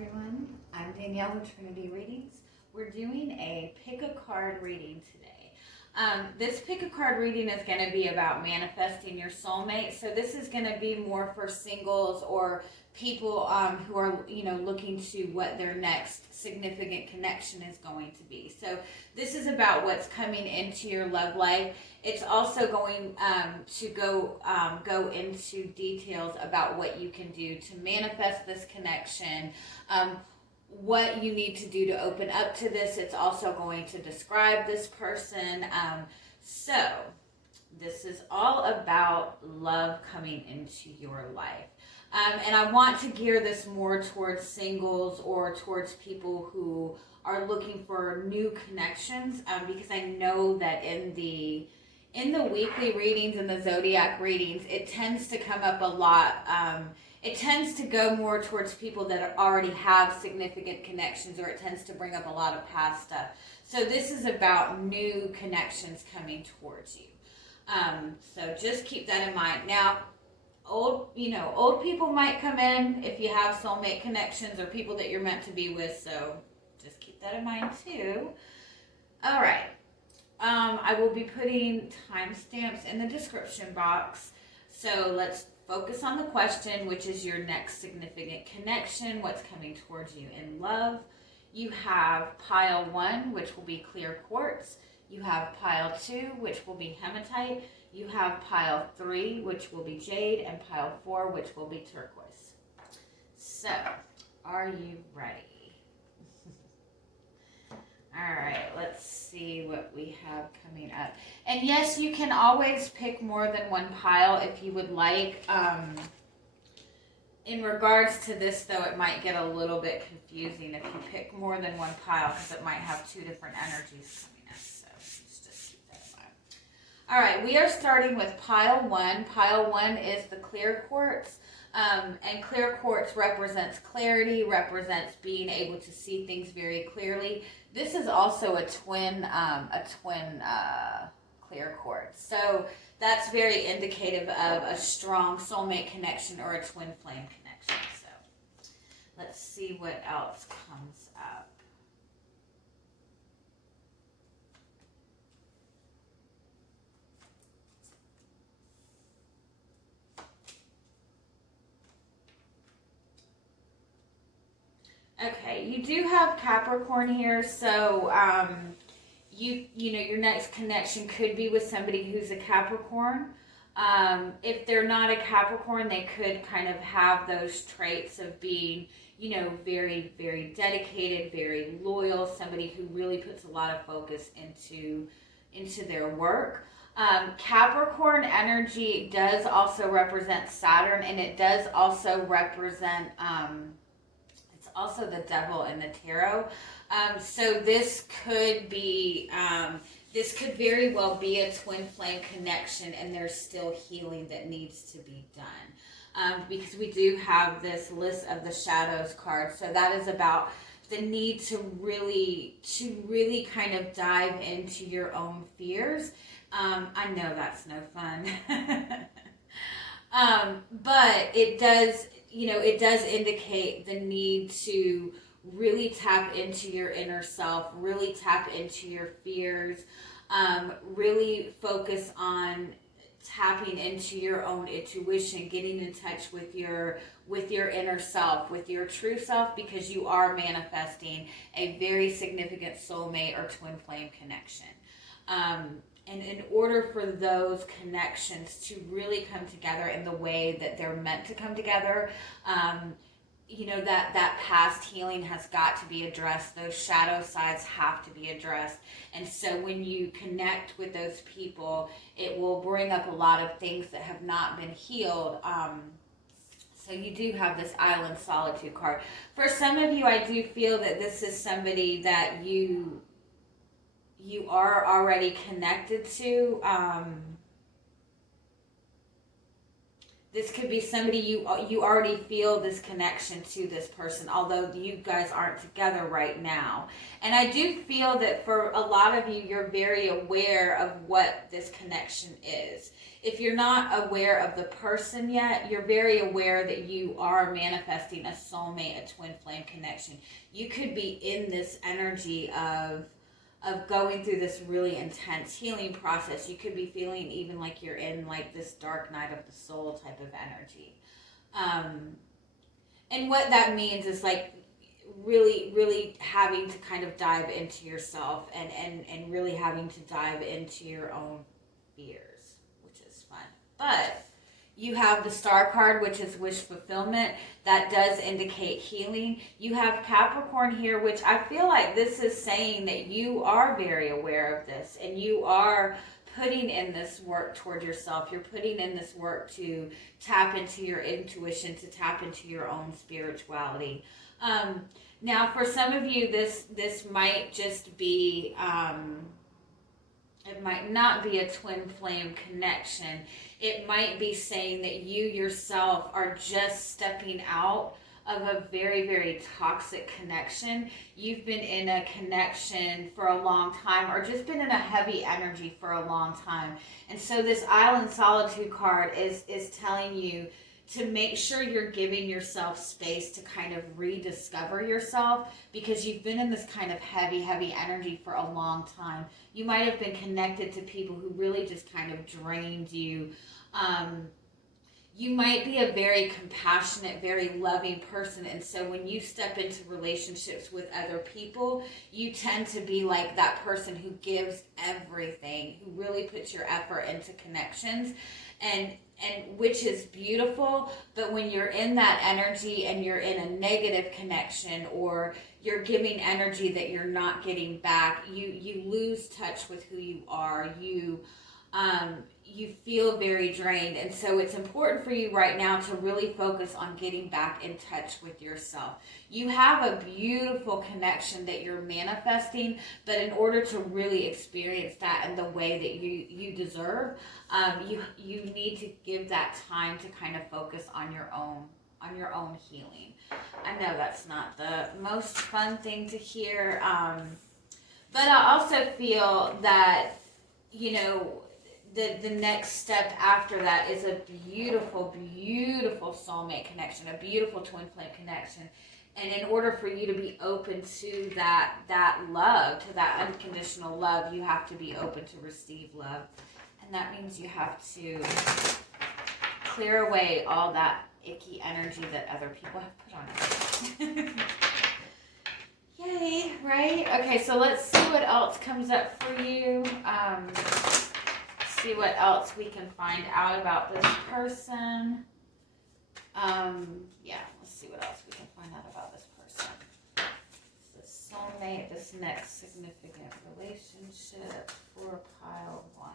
everyone. I'm Danielle with Trinity Readings. We're doing a pick a card reading today. This pick a card reading is going to be about manifesting your soulmate. So this is going to be more for singles or people who are, looking to what their next significant connection is going to be. So this is about what's coming into your love life. It's also going to go into details about what you can do to manifest this connection, what you need to do to open up to this. It's also going to describe this person. So this is all about love coming into your life. And I want to gear this more towards singles or towards people who are looking for new connections, because I know that in the weekly readings and the zodiac readings, it tends to come up a lot. It tends to go more towards people that already have significant connections, or it tends to bring up a lot of past stuff. So this is about new connections coming towards you. So just keep that in mind. Now, old people might come in if you have soulmate connections or people that you're meant to be with. So just keep that in mind too. All right. I will be putting timestamps in the description box. So let's focus on the question, which is your next significant connection, what's coming towards you in love. You have pile 1, which will be clear quartz. You have pile 2, which will be hematite. You have pile 3, which will be jade, and pile 4, which will be turquoise. So, are you ready? All right, let's see what we have coming up. And yes, you can always pick more than one pile if you would like. In regards to this, though, it might get a little bit confusing if you pick more than one pile because it might have two different energies coming in. So let's just keep that in mind. All right, we are starting with pile 1. Pile 1 is the clear quartz. And clear quartz represents clarity, represents being able to see things very clearly. This is also a twin clear quartz. So that's very indicative of a strong soulmate connection or a twin flame connection. So let's see what else comes up. Okay, you do have Capricorn here, so your next connection could be with somebody who's a Capricorn. If they're not a Capricorn, they could kind of have those traits of being, very, very dedicated, very loyal, somebody who really puts a lot of focus into their work. Capricorn energy does also represent Saturn, and it does also represent also the devil in the tarot. So this could very well be a twin flame connection, and there's still healing that needs to be done. Because we do have this list of the shadows card. So that is about the need to really kind of dive into your own fears. I know that's no fun. But it does indicate the need to really tap into your inner self, really tap into your fears, really focus on tapping into your own intuition, getting in touch with your inner self, with your true self, because you are manifesting a very significant soulmate or twin flame connection. And in order for those connections to really come together in the way that they're meant to come together, that past healing has got to be addressed. Those shadow sides have to be addressed. And so when you connect with those people, it will bring up a lot of things that have not been healed. So you do have this Island Solitude card. For some of you, I do feel that this is somebody that you are already connected to. This could be somebody you already feel this connection to this person, although you guys aren't together right now. And I do feel that for a lot of you, you're very aware of what this connection is. If you're not aware of the person yet, you're very aware that you are manifesting a soulmate, a twin flame connection. You could be in this energy of going through this really intense healing process. You could be feeling even like you're in like this dark night of the soul type of energy. And what that means is like really, really having to kind of dive into yourself and really having to dive into your own fears, which is fun. But you have the Star card, which is wish fulfillment. That does indicate healing. You have Capricorn here, which I feel like this is saying that you are very aware of this and you are putting in this work toward yourself. You're putting in this work to tap into your intuition, to tap into your own spirituality. Now, for some of you, this might just be, it might not be a twin flame connection. It might be saying that you yourself are just stepping out of a very, very toxic connection. You've been in a connection for a long time, or just been in a heavy energy for a long time. And so this Island Solitude card is telling you to make sure you're giving yourself space to kind of rediscover yourself, because you've been in this kind of heavy, heavy energy for a long time. You might have been connected to people who really just kind of drained you. You might be a very compassionate, very loving person, and so when you step into relationships with other people, you tend to be like that person who gives everything, who really puts your effort into connections, and which is beautiful. But when you're in that energy and you're in a negative connection, or you're giving energy that you're not getting back, you lose touch with who you are. You feel very drained. And so it's important for you right now to really focus on getting back in touch with yourself. You have a beautiful connection that you're manifesting, but in order to really experience that in the way that you deserve, you need to give that time to kind of focus on your own healing. I know that's not the most fun thing to hear, but I also feel that, you know, the next step after that is a beautiful, beautiful soulmate connection, a beautiful twin flame connection. And in order for you to be open to that love, to that unconditional love, you have to be open to receive love. And that means you have to clear away all that icky energy that other people have put on it. Yay, right? Okay, so let's see what else comes up for you. See what else we can find out about this person. Yeah, let's see what else we can find out about this person. This soulmate, this next significant relationship for pile 1.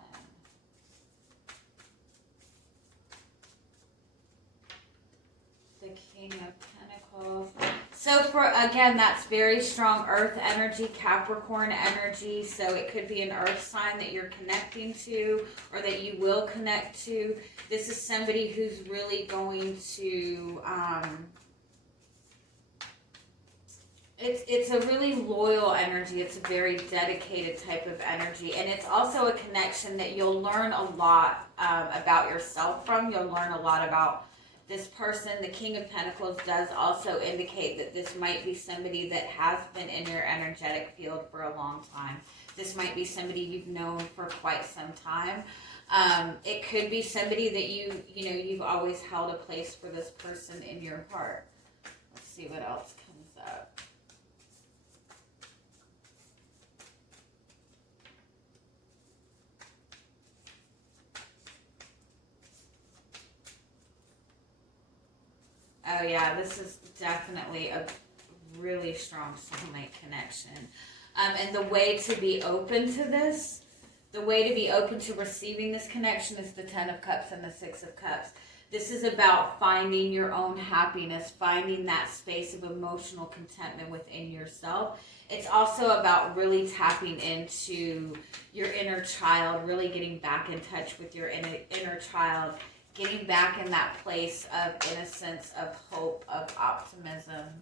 The King of Pentacles. So for, again, that's very strong earth energy, Capricorn energy. So it could be an earth sign that you're connecting to, or that you will connect to. This is somebody who's really going to, it's a really loyal energy. It's a very dedicated type of energy. And it's also a connection that you'll learn a lot about yourself from. You'll learn a lot about this person. The King of Pentacles does also indicate that this might be somebody that has been in your energetic field for a long time. This might be somebody you've known for quite some time. It could be somebody that you've always held a place for this person in your heart. Let's see what else comes up. Oh yeah, this is definitely a really strong soulmate connection. And the way to be open to this, the way to be open to receiving this connection is the 10 of Cups and the 6 of Cups. This is about finding your own happiness, finding that space of emotional contentment within yourself. It's also about really tapping into your inner child, really getting back in touch with your inner child, getting back in that place of innocence, of hope, of optimism.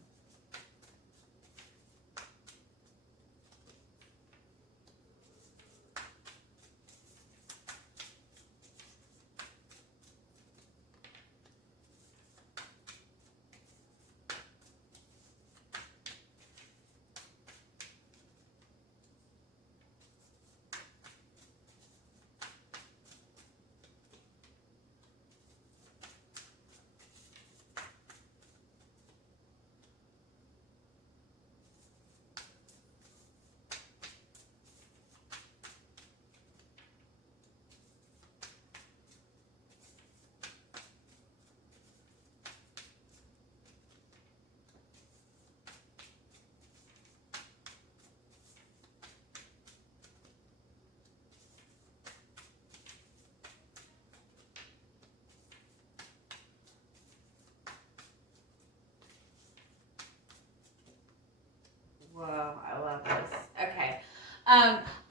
Whoa, I love this. Okay.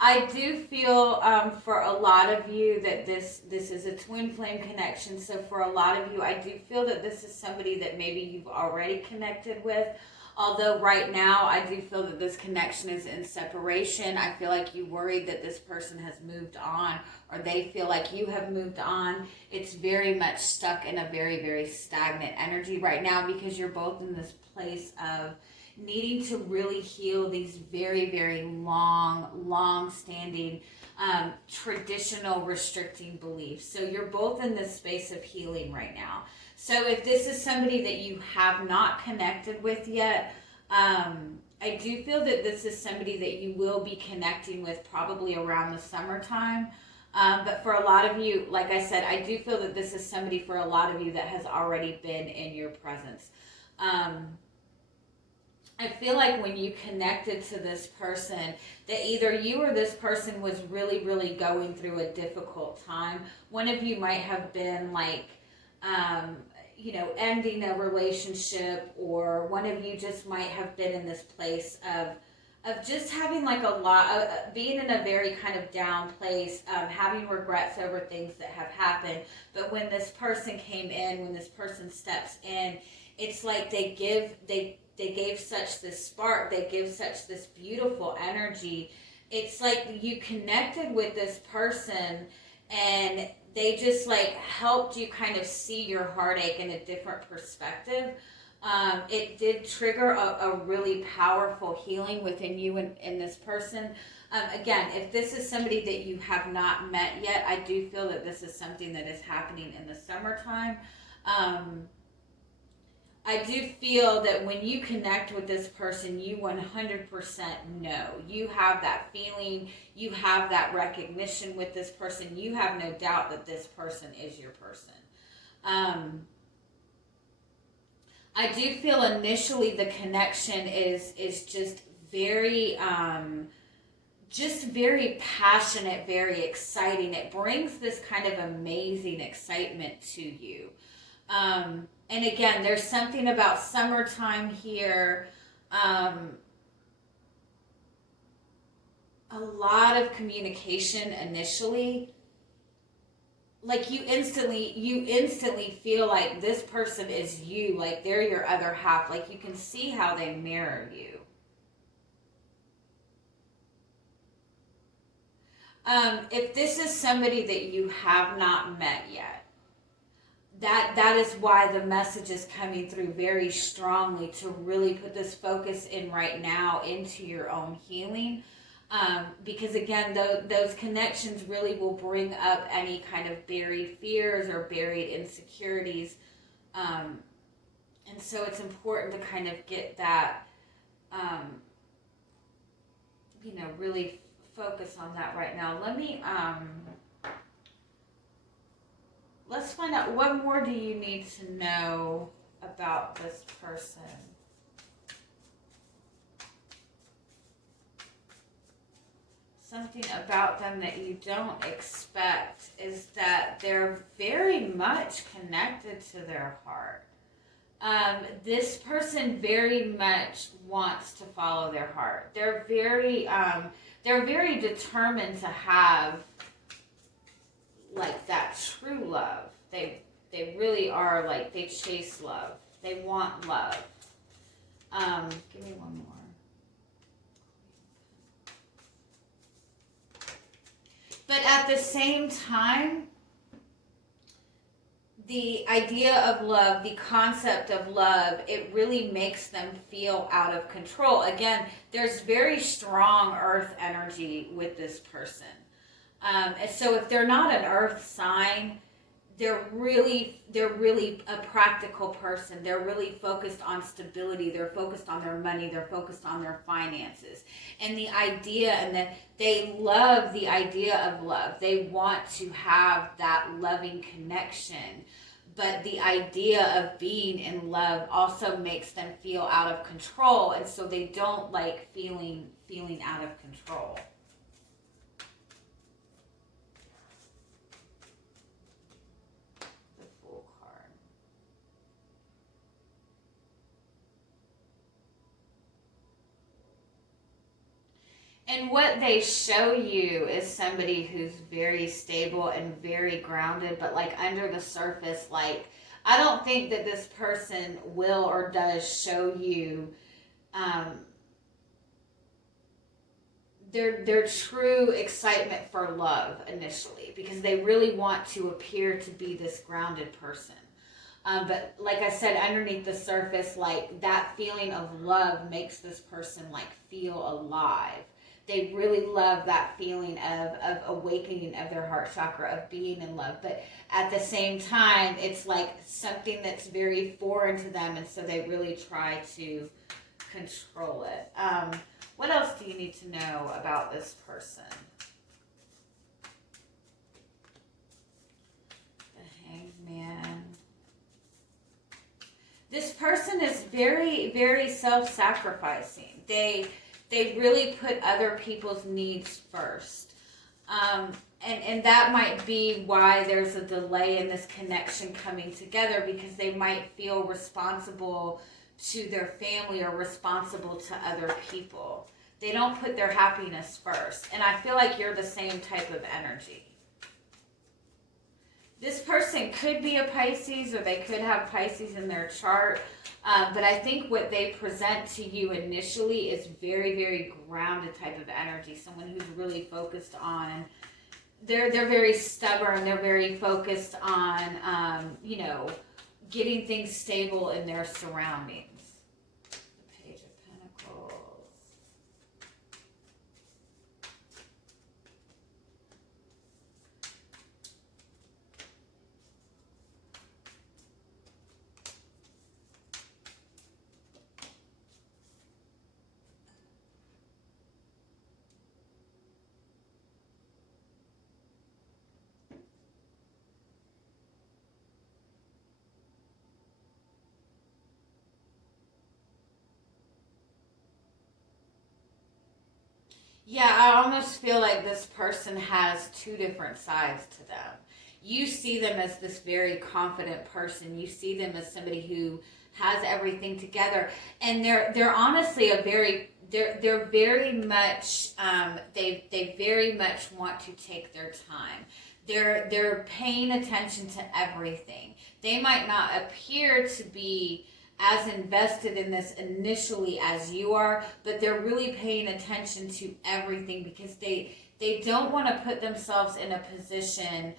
I do feel for a lot of you that this is a twin flame connection. So for a lot of you, I do feel that this is somebody that maybe you've already connected with. Although right now, I do feel that this connection is in separation. I feel like you worried that this person has moved on, or they feel like you have moved on. It's very much stuck in a very, very stagnant energy right now because you're both in this place of needing to really heal these very, very long-standing traditional restricting beliefs. So you're both in this space of healing right now. So if this is somebody that you have not connected with yet, I do feel that this is somebody that you will be connecting with probably around the summertime. But for a lot of you, like I said, I do feel that this is somebody for a lot of you that has already been in your presence. I feel like when you connected to this person, that either you or this person was really, really going through a difficult time. One of you might have been like, ending a relationship, or one of you just might have been in this place of just having like a lot of being in a very kind of down place, having regrets over things that have happened. But when this person came in, when this person steps in, it's like they gave such this spark, they give such this beautiful energy. It's like you connected with this person and they just like helped you kind of see your heartache in a different perspective. It did trigger a really powerful healing within you and this person. Again, if this is somebody that you have not met yet, I do feel that this is something that is happening in the summertime. I do feel that when you connect with this person, you 100% know. You have that feeling, you have that recognition with this person. You have no doubt that this person is your person. I do feel initially the connection is just very passionate, very exciting. It brings this kind of amazing excitement to you. And again, there's something about summertime here. A lot of communication initially. Like you instantly feel like this person is you, like they're your other half. Like you can see how they mirror you. If this is somebody that you have not met yet, that is why the message is coming through very strongly, to really put this focus in right now into your own healing. Because again, those connections really will bring up any kind of buried fears or buried insecurities. And so it's important to kind of get that, really focus on that right now. Let's find out, what more do you need to know about this person? Something about them that you don't expect is that they're very much connected to their heart. This person very much wants to follow their heart. They're very determined to have like that true love. They really are like, they chase love. They want love. Give me one more. But at the same time, the idea of love, the concept of love, it really makes them feel out of control. Again, there's very strong earth energy with this person. And so if they're not an earth sign, they're really a practical person. They're really focused on stability. They're focused on their money. They're focused on their finances. And the idea, and that they love the idea of love. They want to have that loving connection. But the idea of being in love also makes them feel out of control. And so they don't like feeling out of control. And what they show you is somebody who's very stable and very grounded, but like under the surface, like, I don't think that this person will or does show you their true excitement for love initially, because they really want to appear to be this grounded person. But like I said, underneath the surface, like that feeling of love makes this person like feel alive. They really love that feeling of awakening of their heart chakra, of being in love. But at the same time, it's like something that's very foreign to them, and so they really try to control it. What else do you need to know about this person? The Hangman. This person is very, very self-sacrificing. They really put other people's needs first. And that might be why there's a delay in this connection coming together, because they might feel responsible to their family or responsible to other people. They don't put their happiness first. And I feel like you're the same type of energy. This person could be a Pisces, or they could have Pisces in their chart. But I think what they present to you initially is very, very grounded type of energy. Someone who's really focused on, they're very stubborn. They're very focused on, getting things stable in their surroundings. The Page of Pentacles. Yeah, I almost feel like this person has two different sides to them. You see them as this very confident person. You see them as somebody who has everything together, and they're honestly they're very much they very much want to take their time. They're paying attention to everything. They might not appear to be as invested in this initially as you are, but they're really paying attention to everything, because they don't want to put themselves in a position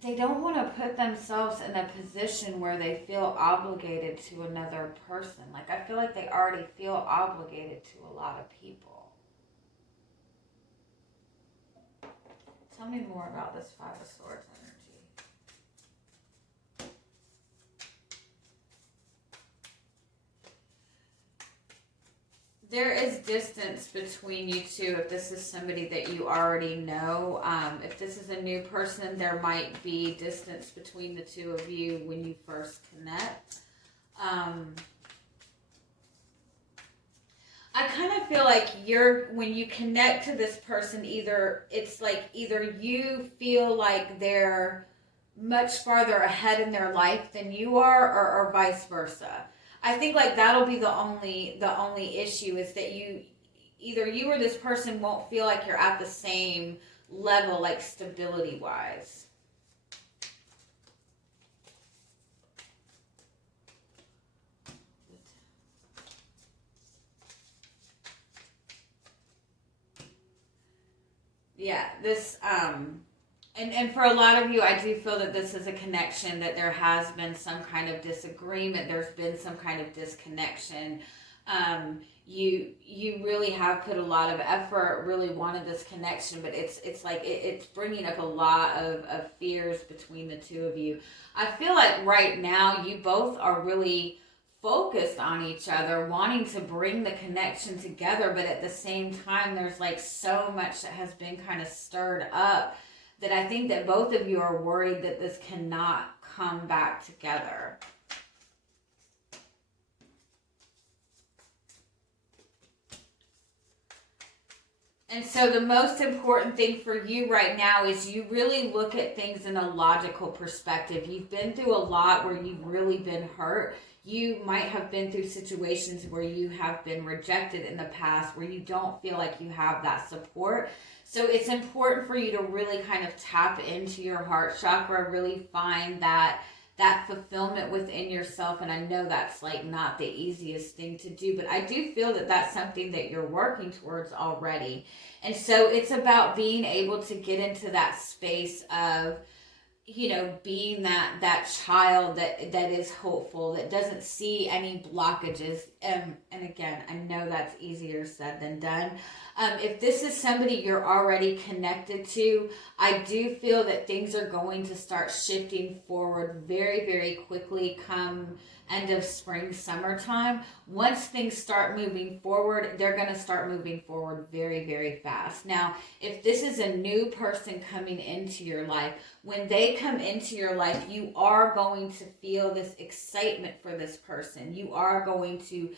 they don't want to put themselves in a position where they feel obligated to another person. Like, I feel like they already feel obligated to a lot of people. Tell me more about this Five of Swords energy. There is distance between you two if this is somebody that you already know. If this is a new person, there might be distance between the two of you when you first connect. I kind of feel like when you connect to this person, either you feel like they're much farther ahead in their life than you are, or vice versa. I think like that'll be the only issue is that either you or this person won't feel like you're at the same level, like stability wise. Yeah, this and for a lot of you, I do feel that this is a connection, that there has been some kind of disagreement, there's been some kind of disconnection. You really have put a lot of effort, really wanted this connection, but it's like it's bringing up a lot of fears between the two of you. I feel like right now you both are really focused on each other, wanting to bring the connection together, but at the same time there's like so much that has been kind of stirred up that I think that both of you are worried that this cannot come back together. And so the most important thing for you right now is you really look at things in a logical perspective. You've been through a lot where you've really been hurt. You might have been through situations where you have been rejected in the past, where you don't feel like you have that support. So it's important for you to really kind of tap into your heart chakra, really find that fulfillment within yourself. And I know that's like not the easiest thing to do, but I do feel that that's something that you're working towards already. And so it's about being able to get into that space of, you know, being that child that is hopeful, that doesn't see any blockages. And again, I know that's easier said than done. If this is somebody you're already connected to, I do feel that things are going to start shifting forward very, very quickly come end of spring, summertime. Once things start moving forward, they're going to start moving forward very, very fast. Now, if this is a new person coming into your life, when they come into your life, you are going to feel this excitement for this person. You are going to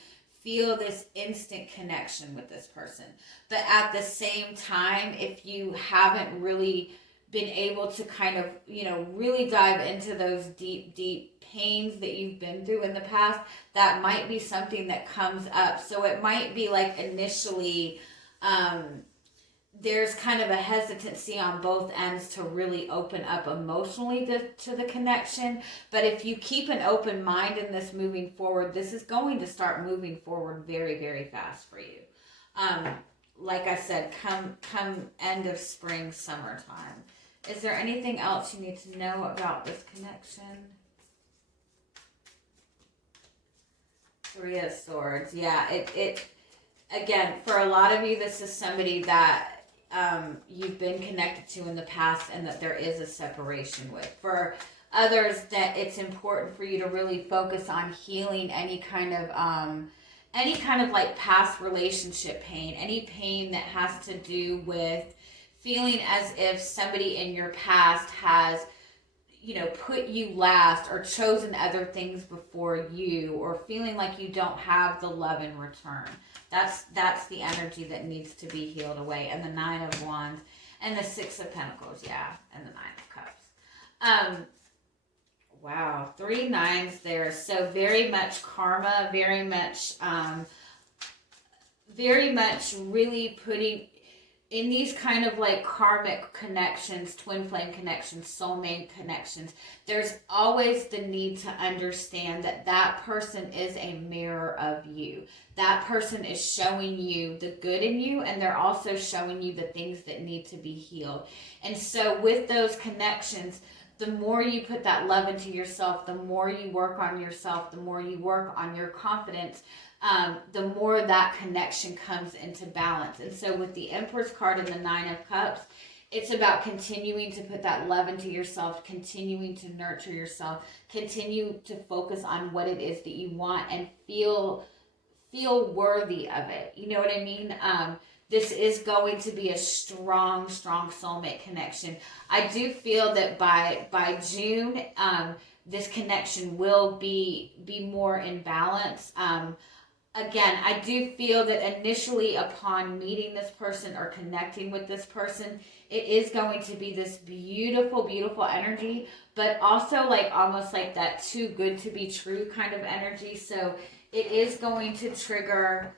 feel this instant connection with this person. But at the same time, if you haven't really been able to kind of, you know, really dive into those deep, deep pains that you've been through in the past, that might be something that comes up. So it might be like initially, there's kind of a hesitancy on both ends to really open up emotionally to the connection. But if you keep an open mind in this moving forward, this is going to start moving forward very, very fast for you. Like I said, come end of spring, summertime. Is there anything else you need to know about this connection? Three of Swords. Yeah, it again, for a lot of you, this is somebody that you've been connected to in the past and that there is a separation with. For others, that it's important for you to really focus on healing any kind of like past relationship pain, any pain that has to do with feeling as if somebody in your past has, you know, put you last or chosen other things before you, or feeling like you don't have the love in return. That's the energy that needs to be healed away. And the Nine of Wands and the Six of Pentacles, yeah, and the Nine of Cups. Wow, 3 nines there. So very much karma, very much really putting in these kind of like karmic connections, twin flame connections, soulmate connections. There's always the need to understand that that person is a mirror of you. That person is showing you the good in you, and they're also showing you the things that need to be healed. And so with those connections, the more you put that love into yourself, the more you work on yourself, the more you work on your confidence, the more that connection comes into balance. And so with the Empress card and the Nine of Cups, it's about continuing to put that love into yourself, continuing to nurture yourself, continue to focus on what it is that you want and feel worthy of it. You know what I mean? This is going to be a strong soulmate connection. I do feel that by June, this connection will be more in balance. again, I do feel that initially upon meeting this person or connecting with this person, it is going to be this beautiful, beautiful energy, but also like almost like that too good to be true kind of energy. So it is going to trigger,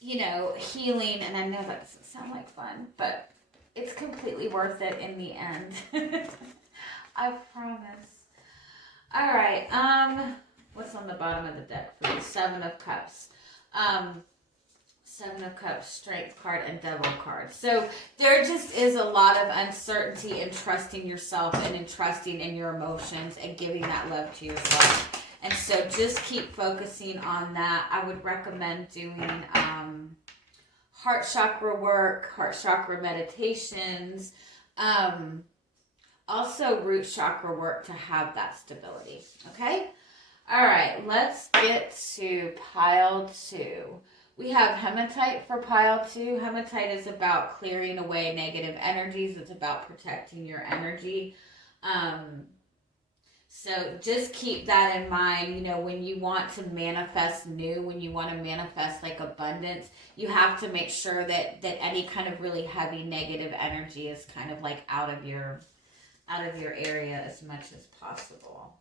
you know, healing. And I know that doesn't sound like fun, but it's completely worth it in the end. I promise. All right. What's on the bottom of the deck for you? Seven of Cups. Seven of Cups, Strength card, and Devil card. So there just is a lot of uncertainty in trusting yourself and in trusting in your emotions and giving that love to yourself. And so just keep focusing on that. I would recommend doing heart chakra work, heart chakra meditations, also root chakra work to have that stability. Okay? All right, let's get to pile 2. We have Hematite for pile 2. Hematite is about clearing away negative energies. It's about protecting your energy. So just keep that in mind. You know, when you want to manifest new, when you want to manifest like abundance, you have to make sure that any kind of really heavy negative energy is kind of like out of your area as much as possible.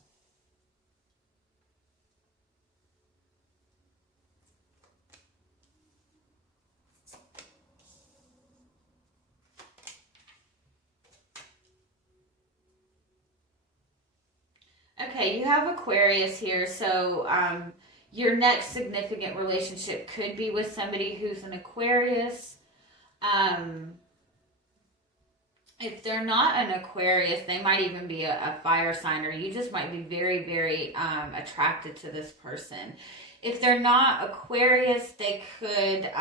Okay, you have Aquarius here, so your next significant relationship could be with somebody who's an Aquarius. If they're not an Aquarius, they might even be a fire sign, or you just might be very, very attracted to this person. If they're not Aquarius, they could...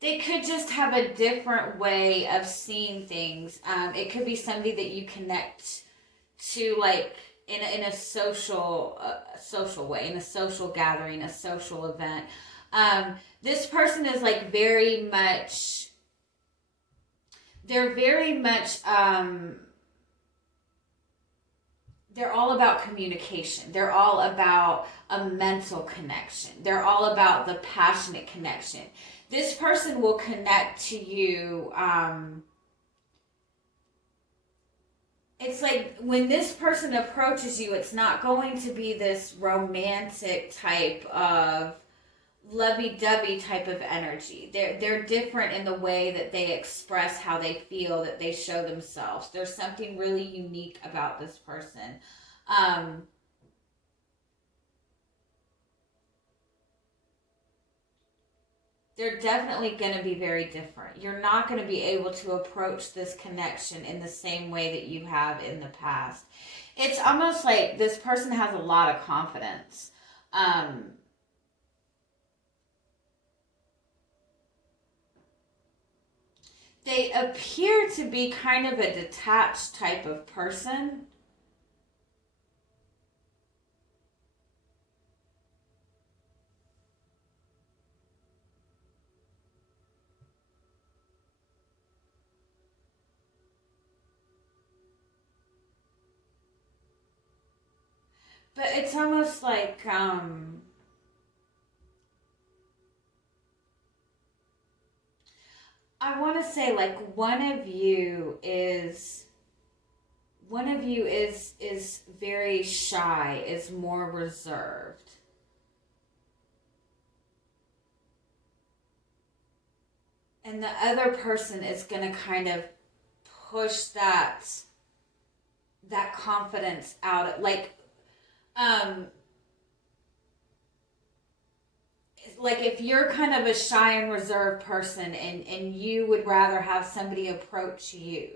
they could just have a different way of seeing things. It could be somebody that you connect to, like in a social way, in a social gathering, a social event. This person is like very much. They're very much. They're all about communication. They're all about a mental connection. They're all about the passionate connection. This person will connect to you. It's like when this person approaches you, it's not going to be this romantic type of lovey-dovey type of energy. They're different in the way that they express how they feel, that they show themselves. There's something really unique about this person. They're definitely going to be very different. You're not going to be able to approach this connection in the same way that you have in the past. It's almost like this person has a lot of confidence. They appear to be kind of a detached type of person. But it's almost like, I want to say like one of you is very shy, is more reserved. And the other person is going to kind of push that confidence out. Like if you're kind of a shy and reserved person and you would rather have somebody approach you,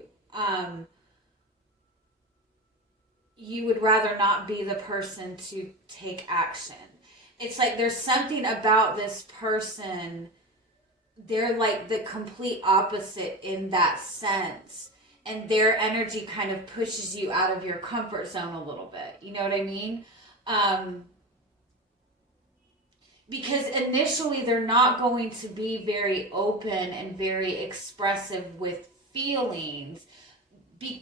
you would rather not be the person to take action. It's like there's something about this person, they're like the complete opposite in that sense. And their energy kind of pushes you out of your comfort zone a little bit. You know what I mean? Because initially they're not going to be very open and very expressive with feelings,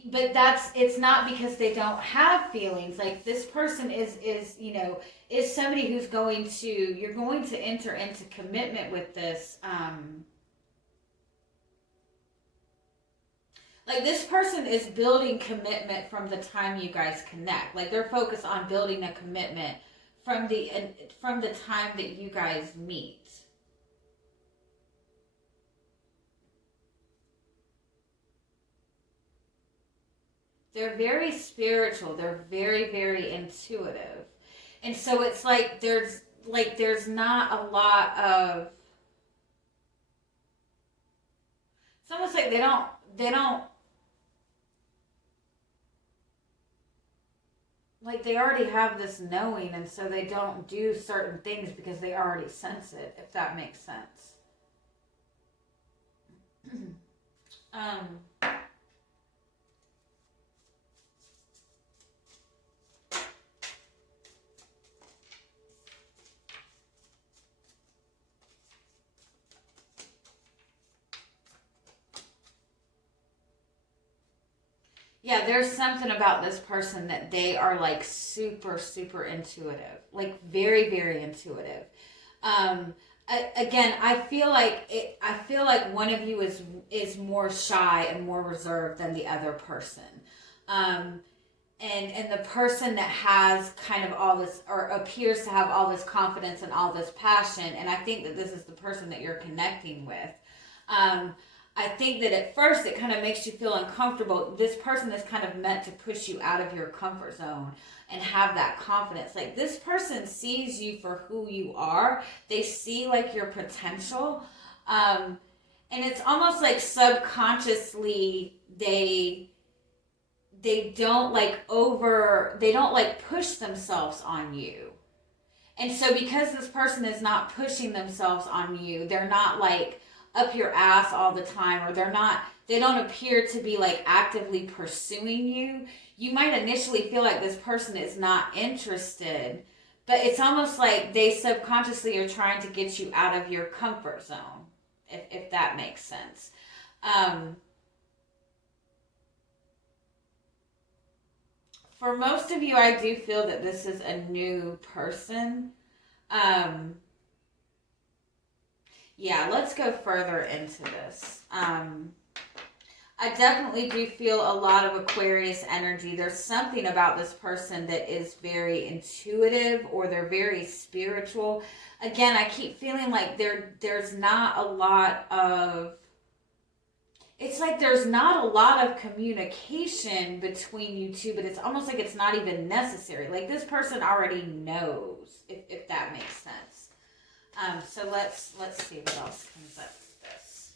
but it's not because they don't have feelings. Like this person is you know, is somebody who's going to, you're going to enter into commitment with this. Like this person is building commitment from the time you guys connect. Like they're focused on building a commitment from the time that you guys meet. They're very spiritual. They're very, very intuitive. And so it's like there's not a lot of, it's almost like they don't like they already have this knowing, and so they don't do certain things because they already sense it, if that makes sense. Yeah, there's something about this person that they are like super, super intuitive, like very, very intuitive. Again, I feel like one of you is more shy and more reserved than the other person. And the person that has kind of all this, or appears to have all this confidence and all this passion, and I think that this is the person that you're connecting with. I think that at first it kind of makes you feel uncomfortable. This person is kind of meant to push you out of your comfort zone and have that confidence. Like this person sees you for who you are. They see like your potential. And it's almost like subconsciously they don't like push themselves on you. And so because this person is not pushing themselves on you, they're not like up your ass all the time, or they don't appear to be like actively pursuing you. You might initially feel like this person is not interested, but it's almost like they subconsciously are trying to get you out of your comfort zone, if that makes sense. For most of you, I do feel that this is a new person. Yeah, let's go further into this. I definitely do feel a lot of Aquarius energy. There's something about this person that is very intuitive, or they're very spiritual. Again, I keep feeling like there's not a lot of, it's like there's not a lot of communication between you two, but it's almost like it's not even necessary. Like this person already knows, if that makes sense. So let's see what else comes up with this.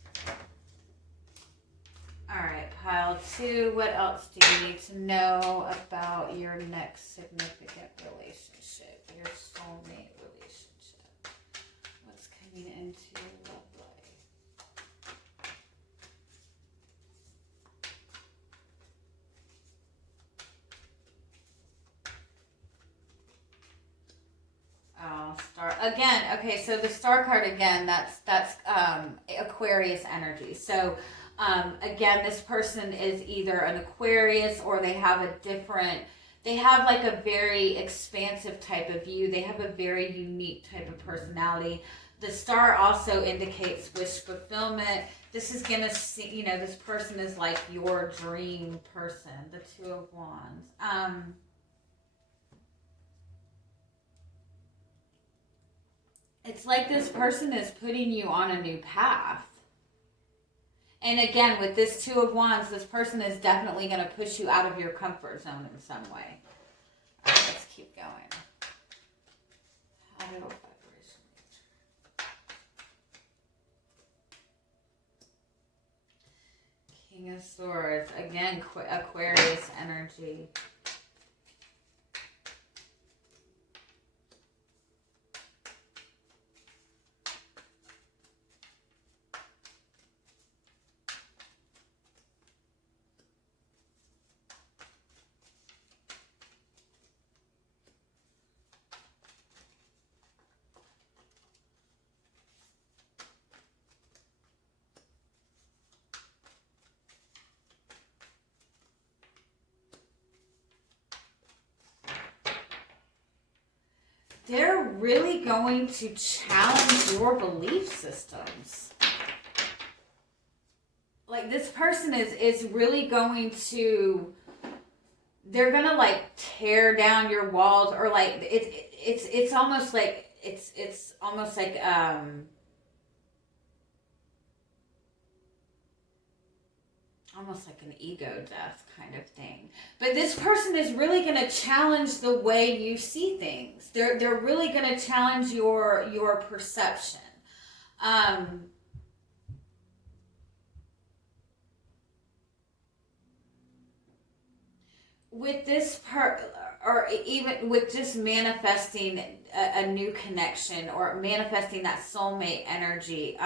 All right, pile 2. What else do you need to know about your next significant relationship, your soulmate relationship? What's coming into your love life? Oh, star again. Okay, so the star card again. That's Aquarius energy. So again, this person is either an Aquarius, or they have like a very expansive type of view. They have a very unique type of personality. The star also indicates wish fulfillment. This is gonna see, this person is like your dream person. The 2 of Wands. It's like this person is putting you on a new path. And again, with this 2 of Wands, this person is definitely going to push you out of your comfort zone in some way. All right, let's keep going. How do vibration King of Swords. Again, Aquarius energy. they're really going to challenge your belief systems. Like, this person is really going to, they're gonna like tear down your walls, or like it's almost like it's almost like almost like an ego death kind of thing. But this person is really going to challenge the way you see things. They're really going to challenge your perception. With this or even with just manifesting a new connection, or manifesting that soulmate energy,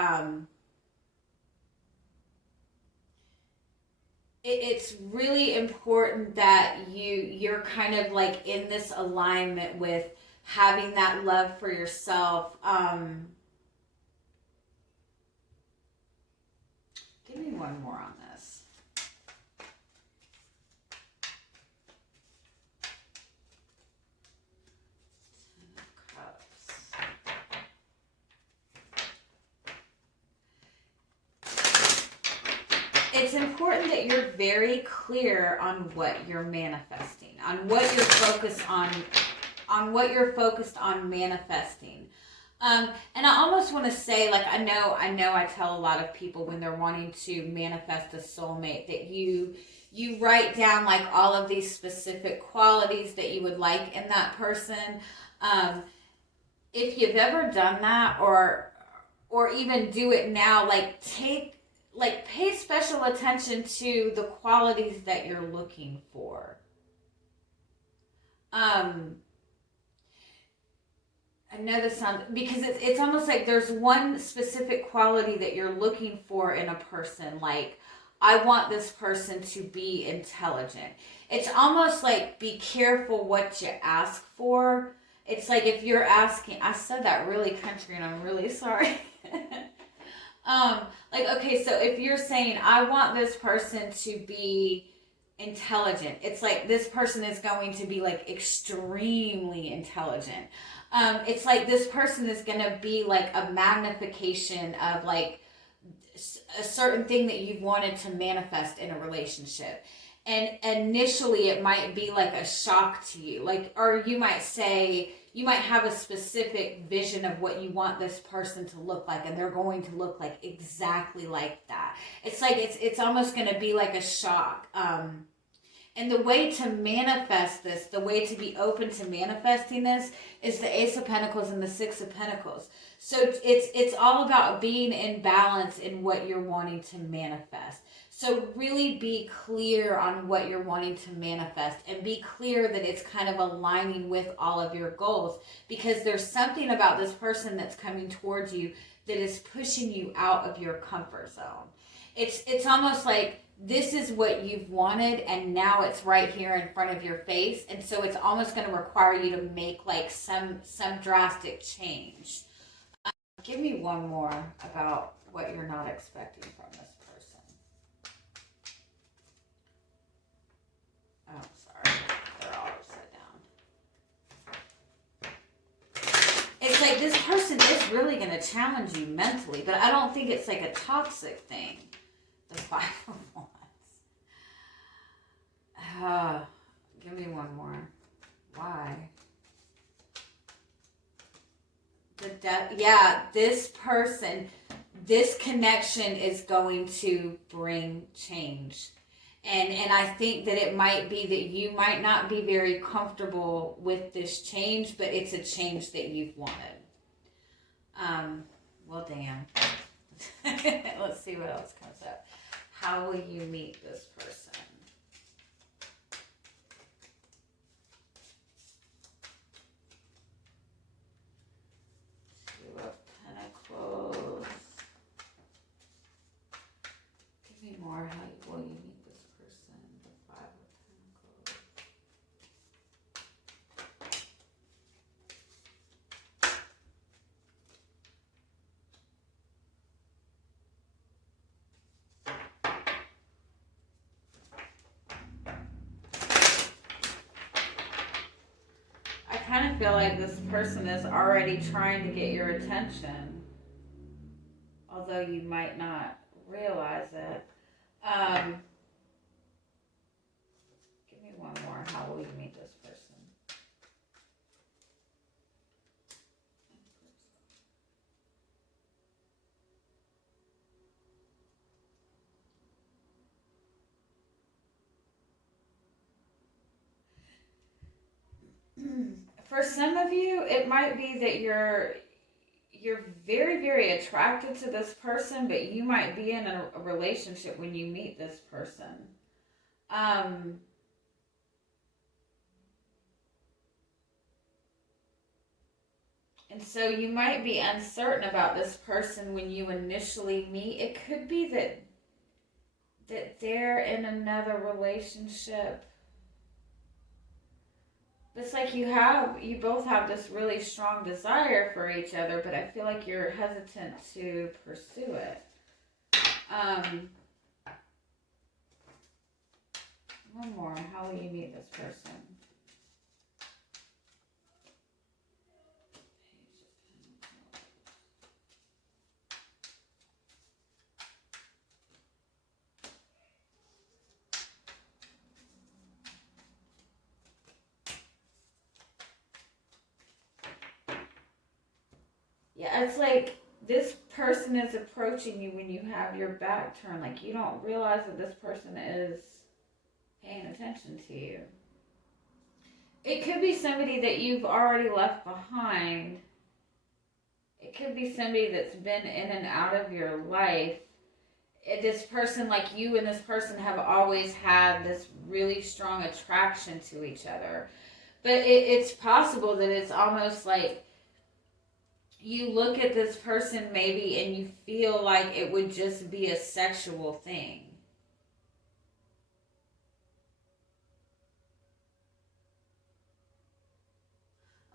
it's really important that you're kind of like in this alignment with having that love for yourself. Give me one more on this. Ten of Cups. It's important that you're very clear on what you're manifesting, on what you're focused on what you're focused on manifesting. And I almost want to say, like, I know I tell a lot of people when they're wanting to manifest a soulmate that you write down like all of these specific qualities that you would like in that person. If you've ever done that, or even do it now, like pay special attention to the qualities that you're looking for. I know this sounds, because it's almost like there's one specific quality that you're looking for in a person. Like, I want this person to be intelligent. It's almost like, be careful what you ask for. It's like, if you're asking, I said that really country and I'm really sorry. Like, okay, so if you're saying, I want this person to be intelligent, it's like this person is going to be like extremely intelligent. It's like this person is going to be like a magnification of like a certain thing that you've wanted to manifest in a relationship. And initially it might be like a shock to you. Like, or you might say, you might have a specific vision of what you want this person to look like, and they're going to look like exactly like that. It's like, it's almost going to be like a shock. And the way to manifest this, the way to be open to manifesting this, is the Ace of Pentacles and the Six of Pentacles. So it's all about being in balance in what you're wanting to manifest. So really be clear on what you're wanting to manifest, and be clear that it's kind of aligning with all of your goals, because there's something about this person that's coming towards you that is pushing you out of your comfort zone. It's almost like, this is what you've wanted, and now it's right here in front of your face. And so it's almost going to require you to make like some drastic change. Give me one more about what you're not expecting from this person. Oh, sorry. They're all upside down. It's like this person is really going to challenge you mentally, but I don't think it's like a toxic thing. The Five of Wands. Give me one more. Why? The death. Yeah, this person, this connection is going to bring change. And I think that it might be that you might not be very comfortable with this change, but it's a change that you've wanted. Well, damn. Let's see what else comes up. How will you meet this person? Two of Pentacles. Give me more. How will you meet this person? The Five of Pentacles. feel like this person is already trying to get your attention, although you might not realize it. Give me one more. How will you meet this person? For some of you, it might be that you're very, very attracted to this person, but you might be in a relationship when you meet this person. And so you might be uncertain about this person when you initially meet. It could be that they're in another relationship. It's like you both have this really strong desire for each other, but I feel like you're hesitant to pursue it. One more. How will you meet this person? Yeah, it's like this person is approaching you when you have your back turned. Like you don't realize that this person is paying attention to you. It could be somebody that you've already left behind. It could be somebody that's been in and out of your life. This person, like you and this person, have always had this really strong attraction to each other. But it's possible that it's almost like you look at this person maybe and you feel like it would just be a sexual thing.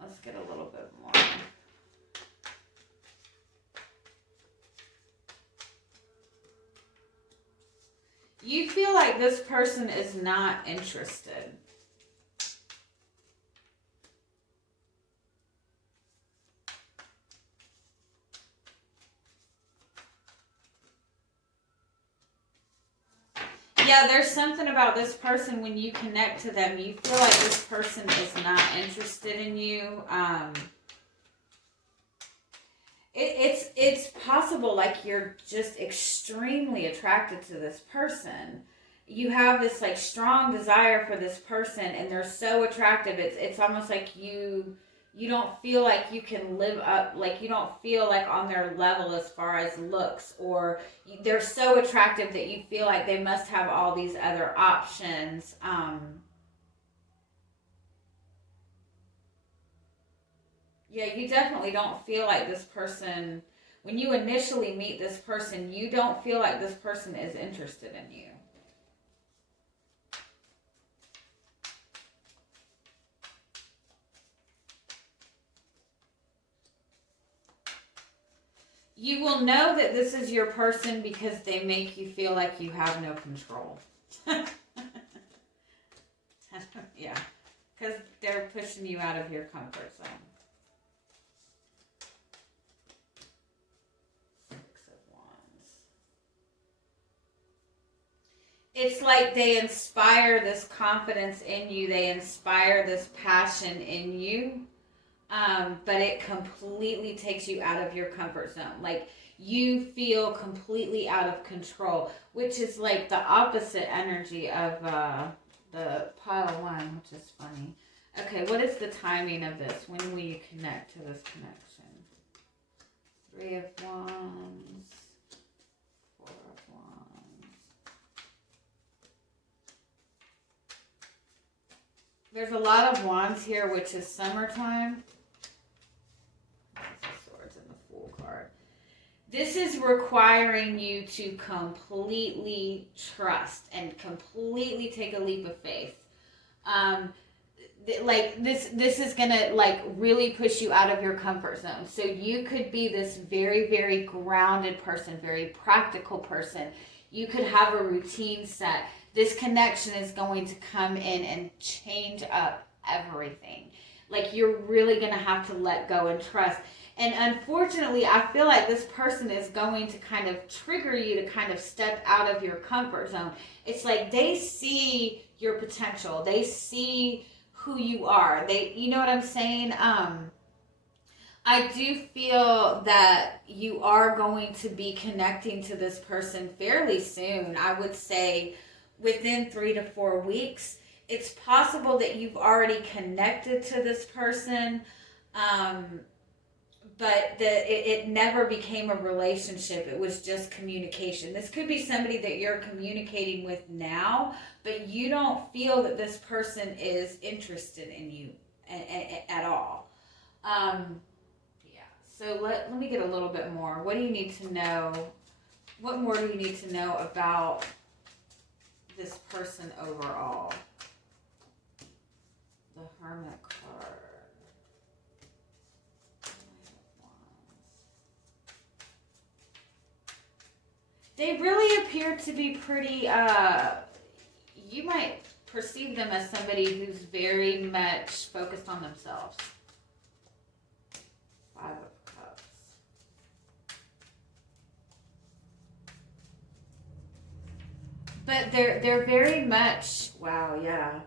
Let's get a little bit more. You feel like this person is not interested. Yeah, there's something about this person when you connect to them, you feel like this person is not interested in you. It's possible like you're just extremely attracted to this person. You have this like strong desire for this person and they're so attractive. It's almost like you don't feel like you can live up, like you don't feel like on their level as far as looks, or they're so attractive that you feel like they must have all these other options. Yeah, you definitely don't feel like this person, when you initially meet this person, you don't feel like this person is interested in you. You will know that this is your person because they make you feel like you have no control. Yeah, because they're pushing you out of your comfort zone. It's like they inspire this confidence in you. They inspire this passion in you. But it completely takes you out of your comfort zone. Like you feel completely out of control, which is like the opposite energy of the pile one, which is funny. Okay, what is the timing of this? When will you connect to this connection? 3 of Wands. 4 of Wands. There's a lot of Wands here, which is summertime. Swords and the Fool card. This is requiring you to completely trust and completely take a leap of faith. Like this is gonna like really push you out of your comfort zone. So you could be this very, very grounded person, very practical person. You could have a routine set. This connection is going to come in and change up everything. Like you're really going to have to let go and trust. And unfortunately, I feel like this person is going to kind of trigger you to kind of step out of your comfort zone. It's like they see your potential. They see who you are. You know what I'm saying? I do feel that you are going to be connecting to this person fairly soon. I would say within 3 to 4 weeks. It's possible that you've already connected to this person, but it never became a relationship. It was just communication. This could be somebody that you're communicating with now, but you don't feel that this person is interested in you at all. So let me get a little bit more. What do you need to know? What more do you need to know about this person overall? The Hermit card. They really appear to be pretty, you might perceive them as somebody who's very much focused on themselves. 5 of Cups. But they're very much, wow, yeah.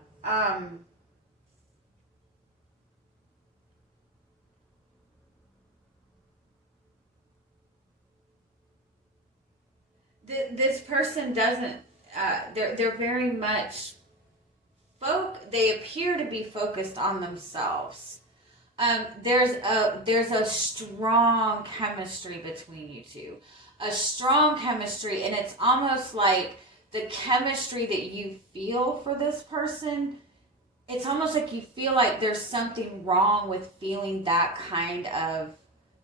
This person doesn't, they're very much, they appear to be focused on themselves. There's a strong chemistry between you two. A strong chemistry, and it's almost like the chemistry that you feel for this person, it's almost like you feel like there's something wrong with feeling that kind of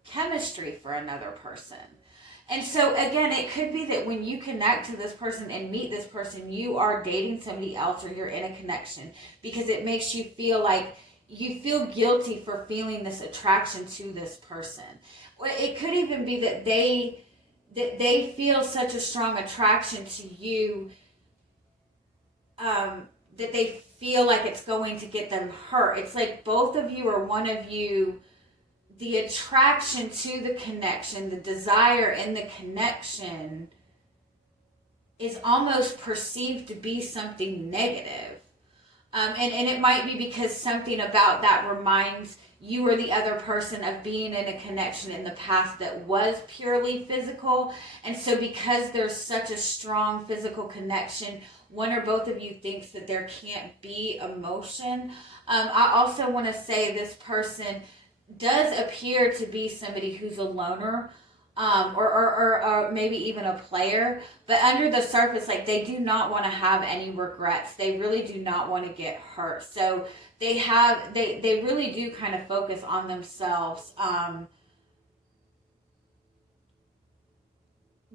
chemistry for another person. And so, again, it could be that when you connect to this person and meet this person, you are dating somebody else or you're in a connection because it makes you feel like you feel guilty for feeling this attraction to this person. It could even be that they feel such a strong attraction to you that they feel like it's going to get them hurt. It's like both of you or one of you, the attraction to the connection, the desire in the connection is almost perceived to be something negative. And it might be because something about that reminds you or the other person of being in a connection in the past that was purely physical. And so because there's such a strong physical connection, one or both of you thinks that there can't be emotion. I also want to say this person does appear to be somebody who's a loner, or maybe even a player, but under the surface, like they do not want to have any regrets. They really do not want to get hurt. So they really do kind of focus on themselves.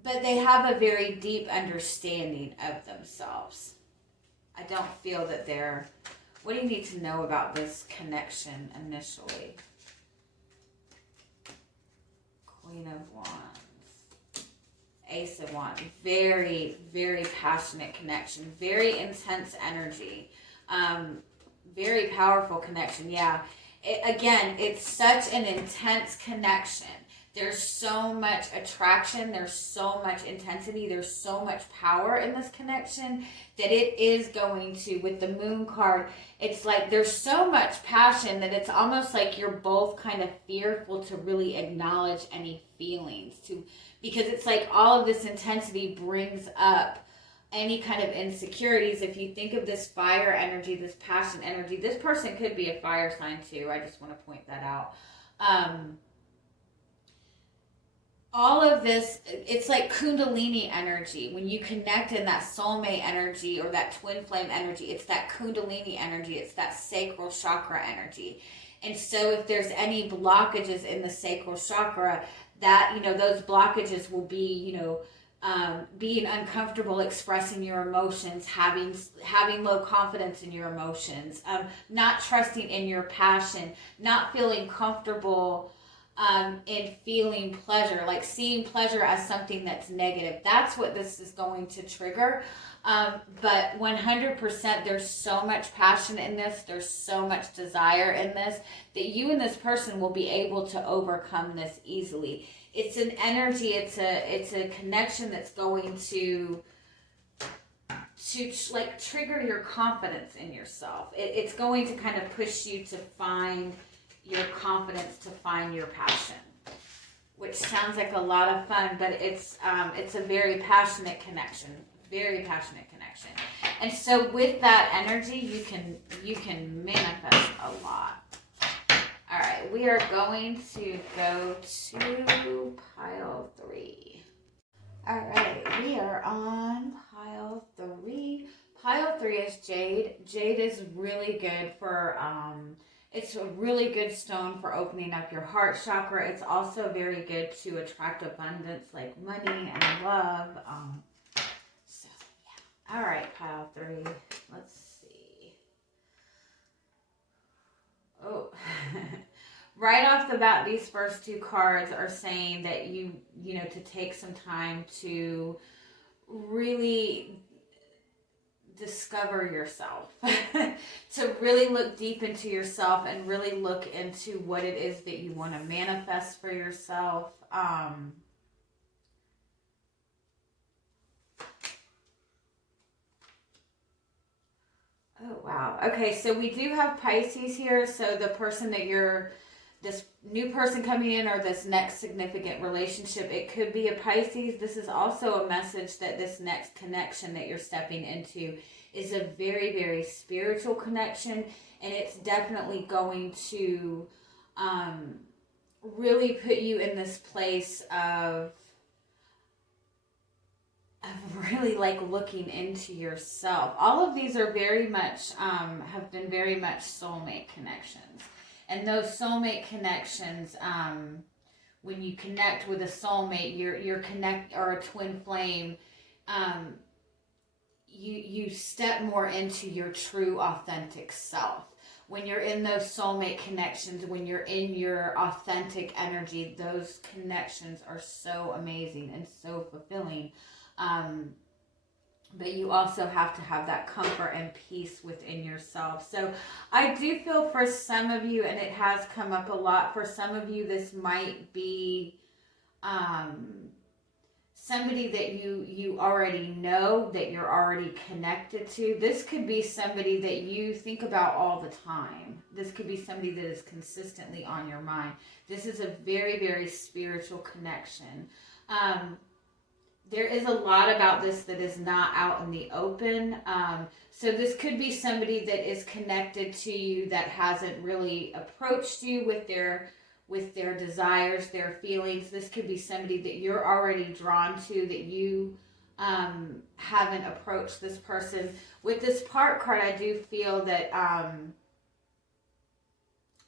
But they have a very deep understanding of themselves. I don't feel that what do you need to know about this connection initially? Queen of Wands, Ace of Wands, very, very passionate connection, very intense energy, very powerful connection. Yeah, it's such an intense connection. There's so much attraction, there's so much intensity, there's so much power in this connection that it is going to, with the Moon card, it's like there's so much passion that it's almost like you're both kind of fearful to really acknowledge any feelings, because it's like all of this intensity brings up any kind of insecurities. If you think of this fire energy, this passion energy, this person could be a fire sign too. I just want to point that out. All of this, it's like Kundalini energy. When you connect in that soulmate energy or that twin flame energy, it's that Kundalini energy. It's that sacral chakra energy. And so if there's any blockages in the sacral chakra, that, those blockages will be, being uncomfortable expressing your emotions, having low confidence in your emotions, not trusting in your passion, not feeling comfortable in feeling pleasure, like seeing pleasure as something that's negative. That's what this is going to trigger. But 100%, there's so much passion in this. There's so much desire in this that you and this person will be able to overcome this easily. It's an energy. It's a connection that's going to like trigger your confidence in yourself. It's going to kind of push you to find your confidence, to find your passion, which sounds like a lot of fun, but it's a very passionate connection, very passionate connection. And so with that energy, you can manifest a lot. All right, we are going to go to pile 3. All right, we are on pile 3. Pile 3 is Jade. Jade is really good for, it's a really good stone for opening up your heart chakra. It's also very good to attract abundance, like money and love. So, yeah. All right, pile 3. Let's see. Oh. Right off the bat, these first 2 cards are saying that you know, to take some time to really discover yourself, to really look deep into yourself and really look into what it is that you want to manifest for yourself. Oh, wow. Okay, so we do have Pisces here. So the person that this new person coming in, or this next significant relationship, it could be a Pisces. This is also a message that this next connection that you're stepping into is a very, very spiritual connection, and it's definitely going to really put you in this place of really like looking into yourself. All of these are very much have been very much soulmate connections. And those soulmate connections, when you connect with a soulmate, you're connect, or a twin flame, you step more into your true authentic self. When you're in those soulmate connections, when you're in your authentic energy, those connections are so amazing and so fulfilling. But you also have to have that comfort and peace within yourself. So I do feel for some of you, and it has come up a lot, for some of you this might be somebody that you already know, that you're already connected to. This could be somebody that you think about all the time. This could be somebody that is consistently on your mind. This is a very, very spiritual connection. There is a lot about this that is not out in the open. So this could be somebody that is connected to you that hasn't really approached you with their desires, their feelings. This could be somebody that you're already drawn to, that you haven't approached this person. With this part card, I do feel that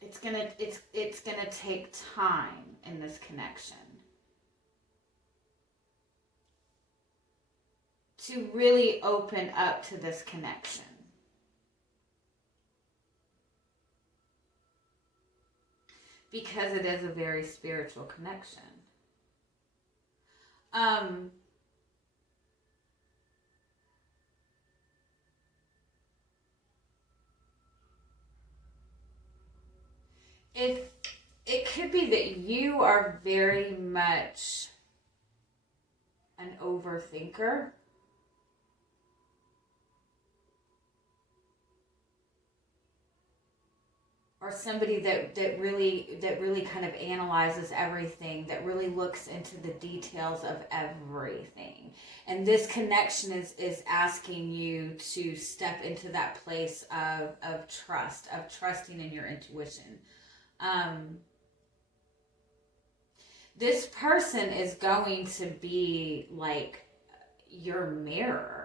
it's gonna take time in this connection to really open up to this connection. Because it is a very spiritual connection. It could be that you are very much an overthinker. Or somebody that really kind of analyzes everything, that really looks into the details of everything. And this connection is asking you to step into that place of trust, of trusting in your intuition. This person is going to be like your mirror.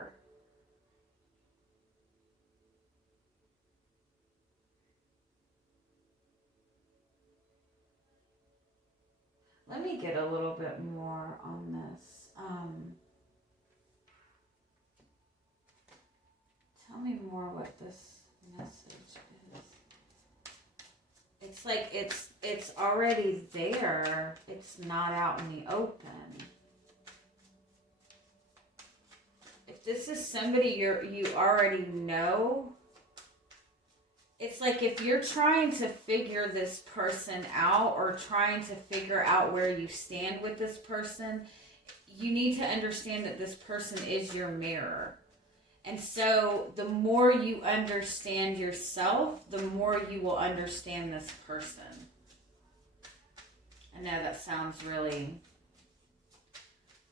Let me get a little bit more on this. Tell me more what this message is. It's like it's already there. It's not out in the open. If this is somebody you already know, it's like if you're trying to figure this person out or trying to figure out where you stand with this person, you need to understand that this person is your mirror. And so the more you understand yourself, the more you will understand this person. I know that sounds really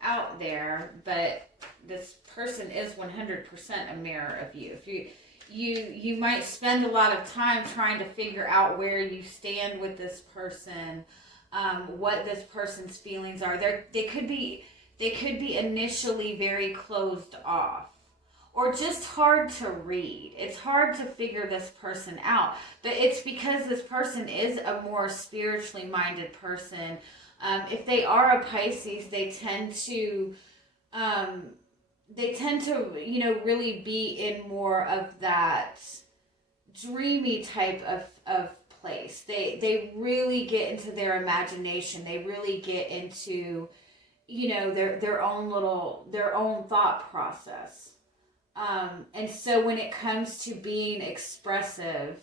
out there, but this person is 100% a mirror of you. If you might spend a lot of time trying to figure out where you stand with this person, what this person's feelings are. They could be initially very closed off, or just hard to read. It's hard to figure this person out, but it's because this person is a more spiritually minded person. If they are a Pisces, they tend to, really be in more of that dreamy type of place. They really get into their imagination. They really get into, their own thought process. And so when it comes to being expressive,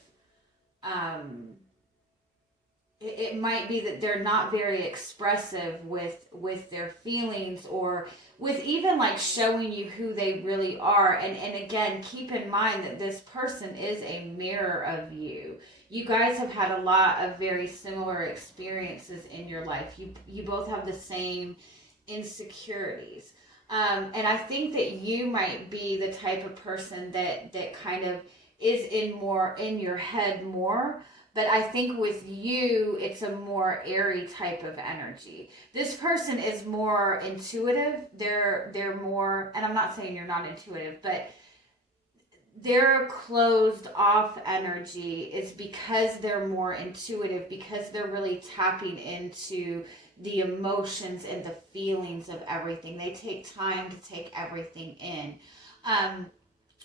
it might be that they're not very expressive with their feelings, or with even like showing you who they really are. And again, keep in mind that this person is a mirror of you. You guys have had a lot of very similar experiences in your life. You both have the same insecurities. And I think that you might be the type of person that kind of is in your head more. But I think with you, it's a more airy type of energy. This person is more intuitive. They're more, and I'm not saying you're not intuitive, but their closed off energy is because they're more intuitive, because they're really tapping into the emotions and the feelings of everything. They take time to take everything in.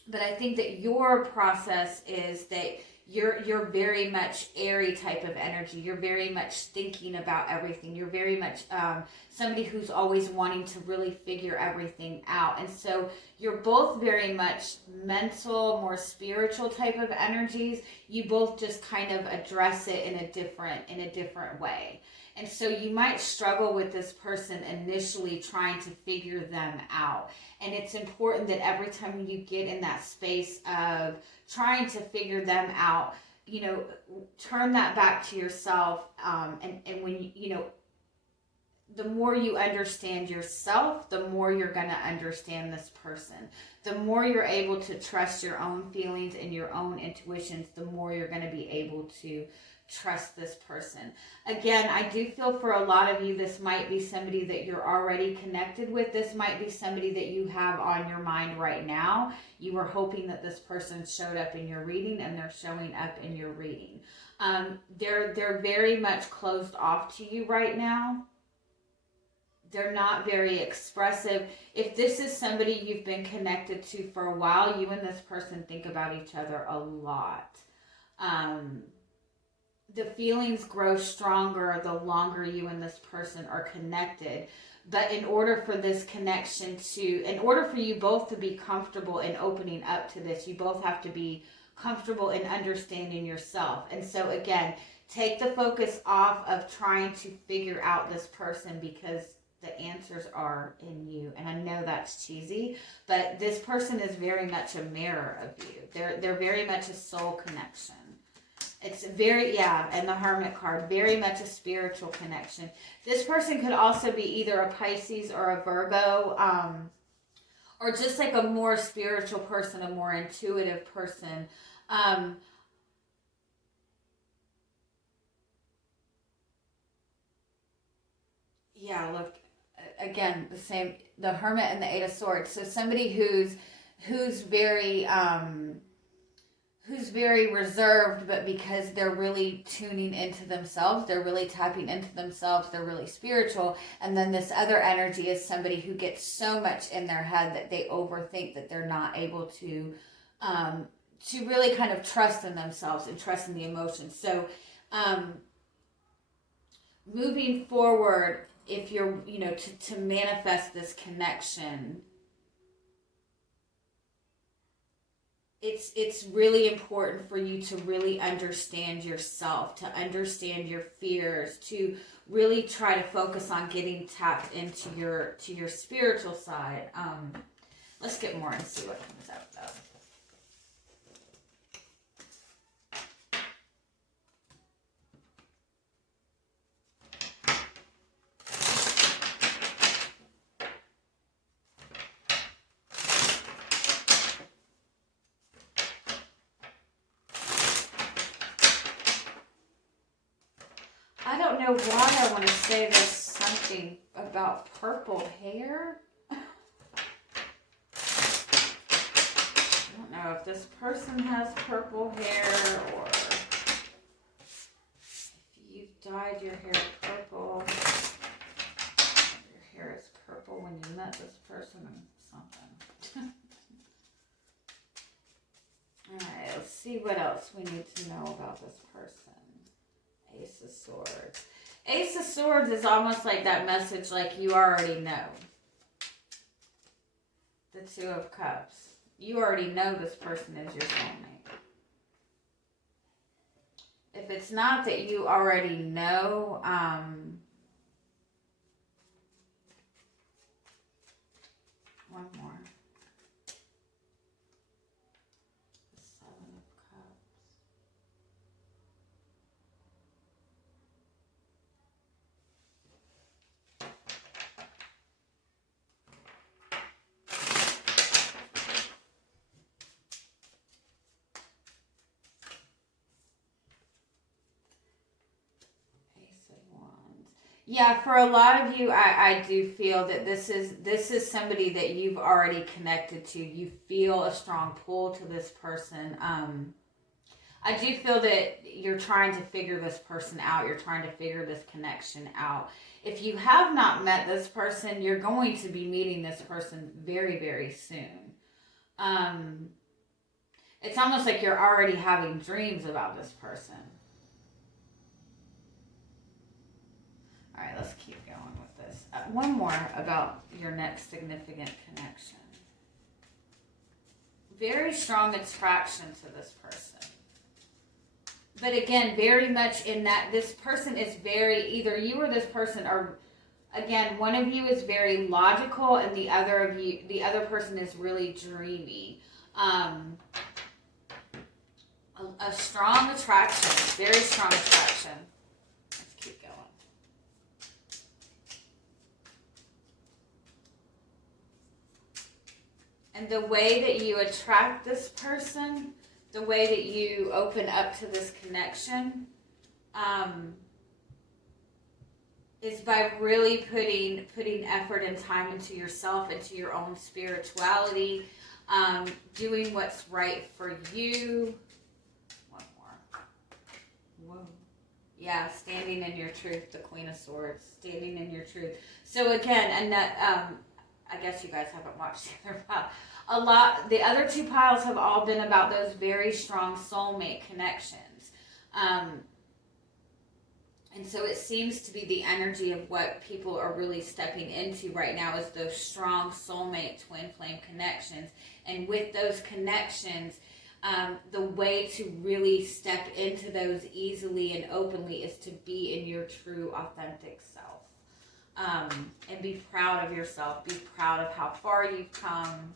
But I think that your process is that you're very much airy type of energy. You're very much thinking about everything. You're very much somebody who's always wanting to really figure everything out. And so you're both very much mental, more spiritual type of energies. You both just kind of address it in a different way. And so you might struggle with this person initially trying to figure them out. And it's important that every time you get in that space of trying to figure them out, turn that back to yourself. And when the more you understand yourself, the more you're going to understand this person. The more you're able to trust your own feelings and your own intuitions, the more you're going to be able to trust this person. Again, I do feel for a lot of you, this might be somebody that you're already connected with. This might be somebody that you have on your mind right now. You were hoping that this person showed up in your reading, and they're showing up in your reading. They're very much closed off to you right now. They're not very expressive. If this is somebody you've been connected to for a while, you and this person think about each other a lot. The feelings grow stronger the longer you and this person are connected. But in order for this connection in order for you both to be comfortable in opening up to this, you both have to be comfortable in understanding yourself. And so again, take the focus off of trying to figure out this person, because the answers are in you. And I know that's cheesy, but this person is very much a mirror of you. They're very much a soul connection. It's very, and the Hermit card, very much a spiritual connection. This person could also be either a Pisces or a Virgo, or just like a more spiritual person, a more intuitive person. Look, again, the same, the Hermit and the Eight of Swords. So somebody who's very reserved, but because they're really tuning into themselves, they're really tapping into themselves, they're really spiritual. And then this other energy is somebody who gets so much in their head that they overthink, that they're not able to really kind of trust in themselves and trust in the emotions. So Moving forward, if you're, to manifest this connection, it's really important for you to really understand yourself, to understand your fears, to really try to focus on getting tapped into your spiritual side. Let's get more and see what comes out though. I don't know why I want to say there's something about purple hair. I don't know if this person has purple hair or if you've dyed your hair purple. Your hair is purple when you met this person or something. Alright, let's see what else we need to know about this person. Ace of Swords. Ace of Swords is almost like that message like you already know. The Two of Cups. You already know this person is your soulmate. If it's not that you already know, one more. The Seven of Cups. Yeah, for a lot of you, I do feel that this is somebody that you've already connected to. You feel a strong pull to this person. I do feel that you're trying to figure this person out. You're trying to figure this connection out. If you have not met this person, you're going to be meeting this person very, very soon. It's almost like you're already having dreams about this person. All right, let's keep going with this. One more about your next significant connection. Very strong attraction to this person. But again, very much in that this person is very, either you or this person are, again, one of you is very logical and the other person is really dreamy. A strong attraction, very strong attraction. Let's keep going. And the way that you attract this person, the way that you open up to this connection, is by really putting effort and time into yourself, into your own spirituality, doing what's right for you. One more. Whoa. Yeah, standing in your truth, the Queen of Swords, standing in your truth. So again, and that, I guess you guys haven't watched the other pile. The other two piles have all been about those very strong soulmate connections. And so it seems to be the energy of what people are really stepping into right now is those strong soulmate twin flame connections. And with those connections, the way to really step into those easily and openly is to be in your true, authentic self. And be proud of yourself. Be proud of how far you've come.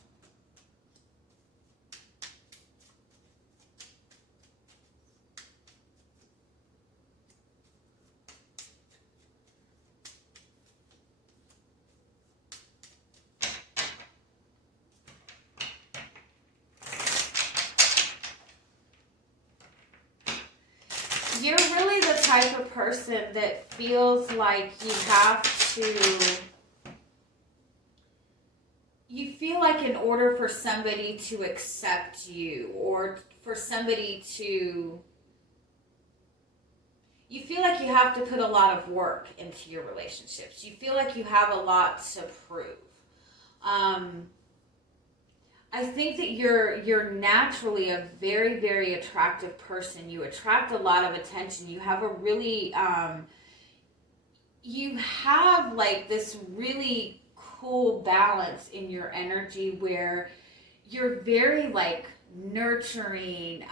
You're really the type of person that feels like you have to, you feel like in order for somebody to accept you or for somebody to, you feel like you have to put a lot of work into your relationships. You feel like you have a lot to prove. I think that you're naturally a very, very attractive person. You attract a lot of attention. You have a really you have like this really cool balance in your energy where you're very like nurturing.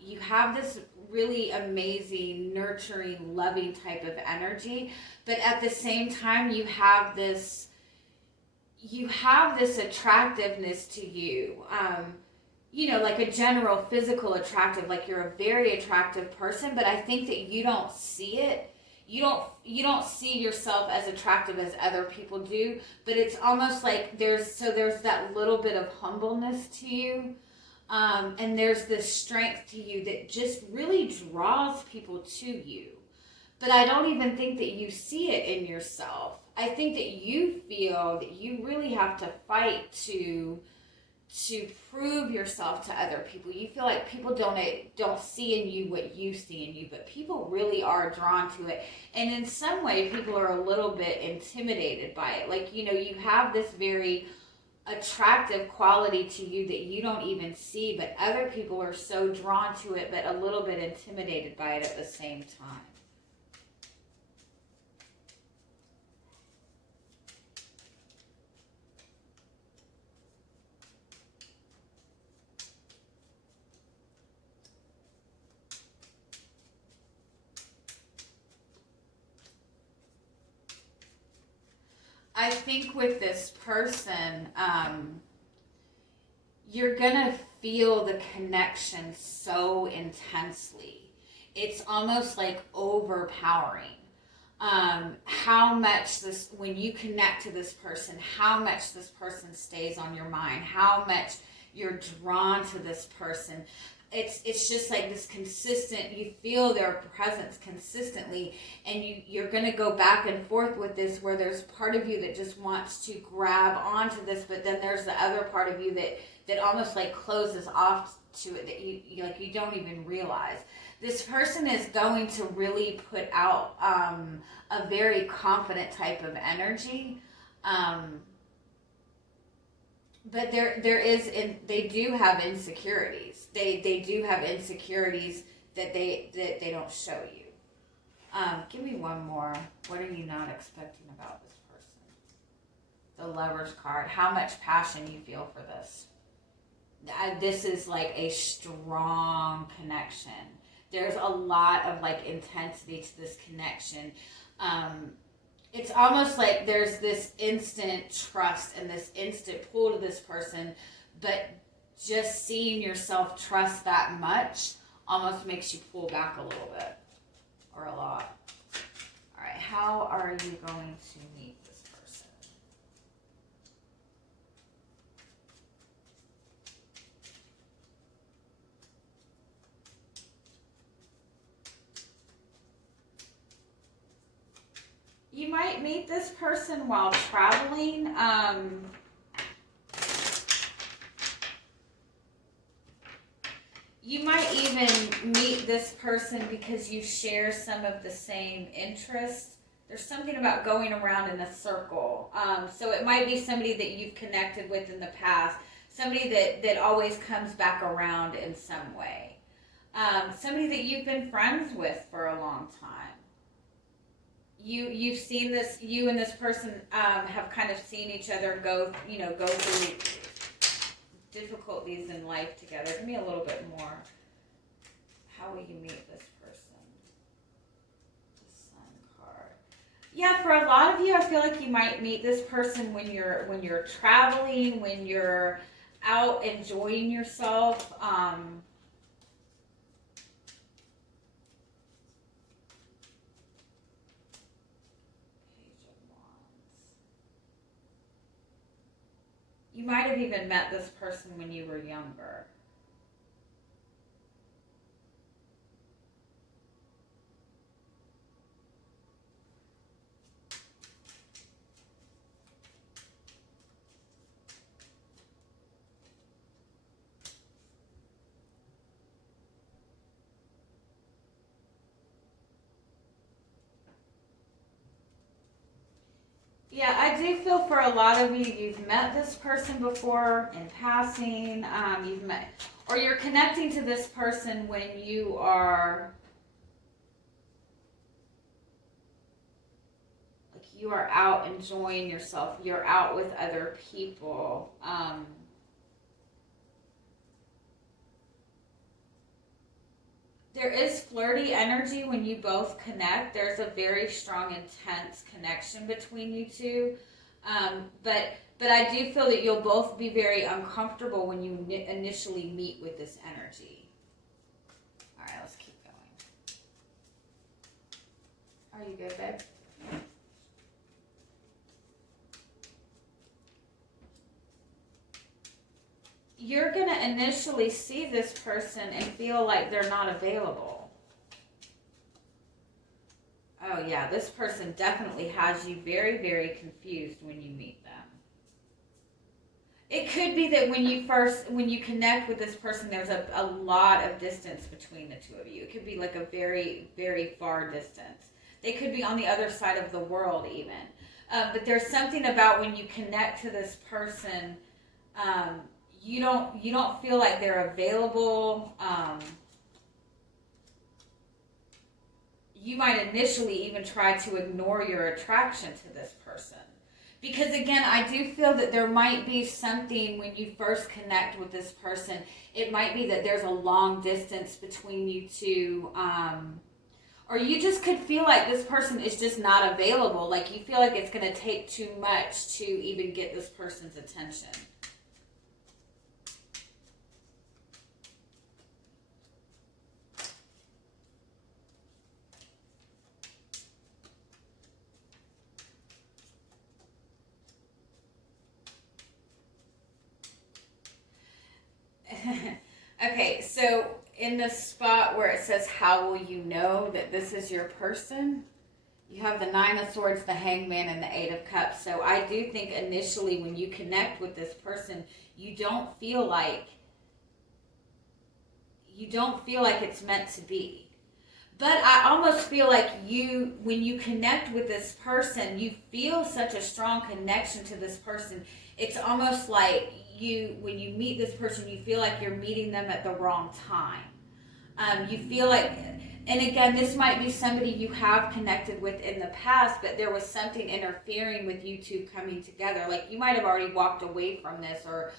You have this really amazing, nurturing, loving type of energy, but at the same time, you have this attractiveness to you. You know, like a general physical attractive, like you're a very attractive person, but I think that you don't see it. You don't see yourself as attractive as other people do, but it's almost like there's that little bit of humbleness to you. And there's this strength to you that just really draws people to you. But I don't even think that you see it in yourself. I think that you feel that you really have to fight to prove yourself to other people. You feel like people don't see in you what you see in you, but people really are drawn to it. And in some way, people are a little bit intimidated by it. Like, you know, you have this very attractive quality to you that you don't even see, but other people are so drawn to it, but a little bit intimidated by it at the same time. I think with this person, you're gonna feel the connection so intensely. It's almost like overpowering. How much this, when you connect to this person, how much this person stays on your mind, how much you're drawn to this person. It's just like this consistent, you feel their presence consistently, and you're going to go back and forth with this, where there's part of you that just wants to grab onto this, but then there's the other part of you that almost like closes off to it, that you don't even realize. This person is going to really put out a very confident type of energy. But they do have insecurities. They do have insecurities that they don't show you. Give me one more. What are you not expecting about this person? The Lover's card. How much passion you feel for this? This is like a strong connection. There's a lot of like intensity to this connection. It's almost like there's this instant trust and this instant pull to this person, but just seeing yourself trust that much almost makes you pull back a little bit, or a lot. All right, how are you going to meet this person? You might meet this person while traveling. You might even meet this person because you share some of the same interests. There's something about going around in a circle. So it might be somebody that you've connected with in the past, somebody that always comes back around in some way. Somebody that you've been friends with for a long time. You've seen this, you and this person have kind of seen each other go through difficulties in life together. Give me a little bit more. How will you meet this person? The Sun card. Yeah, for a lot of you, I feel like you might meet this person when you're traveling, when you're out enjoying yourself. You might have even met this person when you were younger. Yeah, I do feel for a lot of you, you've met this person before in passing. You've met, or you're connecting to this person when you are, like, you are out enjoying yourself. You're out with other people. There is flirty energy when you both connect. There's a very strong, intense connection between you two. But I do feel that you'll both be very uncomfortable when you initially meet with this energy. All right, let's keep going. Are you good, babe? You're going to initially see this person and feel like they're not available. Oh yeah, this person definitely has you very, very confused when you meet them. It could be that when you connect with this person, there's a lot of distance between the two of you. It could be like a very, very far distance. They could be on the other side of the world even. But there's something about when you connect to this person, you don't feel like they're available. You might initially even try to ignore your attraction to this person. Because again, I do feel that there might be something when you first connect with this person. It might be that there's a long distance between you two. Or you just could feel like this person is just not available. Like you feel like it's going to take too much to even get this person's attention. Okay, so in the spot where it says, how will you know that this is your person? You have the Nine of Swords, the Hangman, and the Eight of Cups. So I do think initially when you connect with this person, you don't feel like it's meant to be. But I almost feel like when you connect with this person, you feel such a strong connection to this person. It's almost like when you meet this person, you feel like you're meeting them at the wrong time. You feel like, and again, this might be somebody you have connected with in the past, but there was something interfering with you two coming together. Like you might have already walked away from this or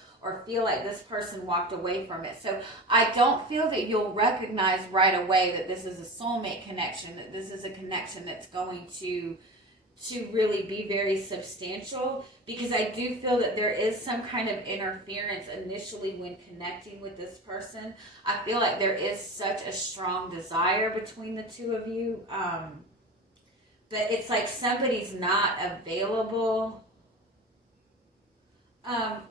feel like this person walked away from it. So I don't feel that you'll recognize right away that this is a soulmate connection, that this is a connection that's going to really be very substantial, because I do feel that there is some kind of interference initially when connecting with this person. I feel like there is such a strong desire between the two of you, but it's like somebody's not available.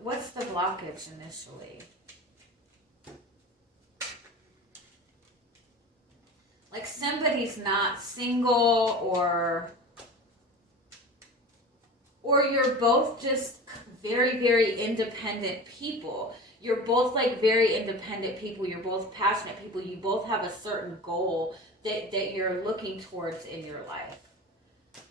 What's the blockage initially? Like somebody's not single, or you're both just very, very independent people. You're both like very independent people. You're both passionate people. You both have a certain goal that you're looking towards in your life.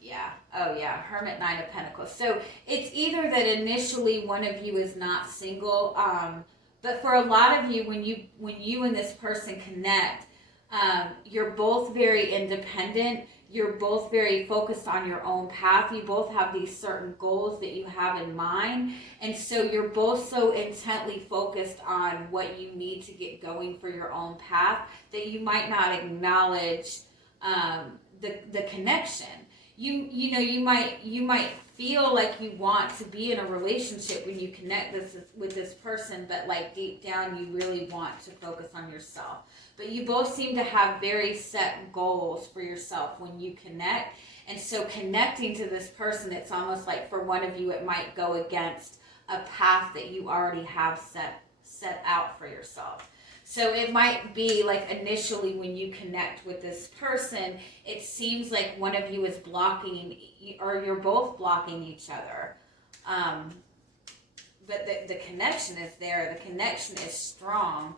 Yeah. Oh yeah. Hermit, Nine of Pentacles. So it's either that initially one of you is not single, but for a lot of you, when you and this person connect, you're both very independent. You're both very focused on your own path. You both have these certain goals that you have in mind. And so you're both so intently focused on what you need to get going for your own path that you might not acknowledge the connection. You might feel like you want to be in a relationship when you connect with this person, but like deep down you really want to focus on yourself. But you both seem to have very set goals for yourself when you connect. And so connecting to this person, it's almost like for one of you it might go against a path that you already have set out for yourself. So it might be like initially when you connect with this person, it seems like one of you is blocking, or you're both blocking each other. But the connection is there. The connection is strong.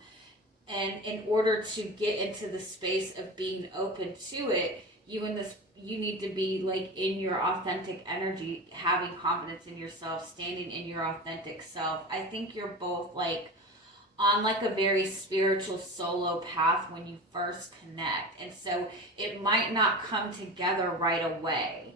And in order to get into the space of being open to it, you and you need to be like in your authentic energy, having confidence in yourself, standing in your authentic self. I think you're both like on like a very spiritual solo path when you first connect. And so it might not come together right away.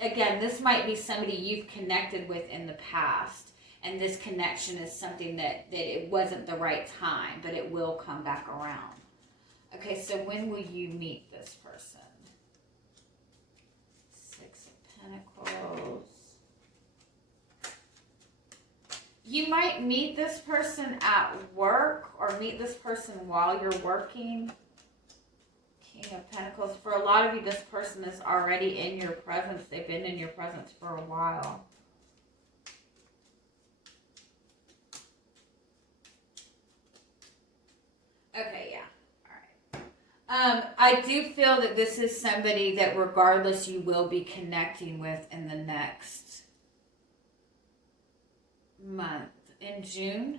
Again, this might be somebody you've connected with in the past, and this connection is something that it wasn't the right time, but it will come back around. Okay, so when will you meet this person? Six of Pentacles. You might meet this person at work or meet this person while you're working. King of Pentacles. For a lot of you, this person is already in your presence. They've been in your presence for a while. Okay, yeah. All right. I do feel that this is somebody that regardless you will be connecting with in the next month. In June.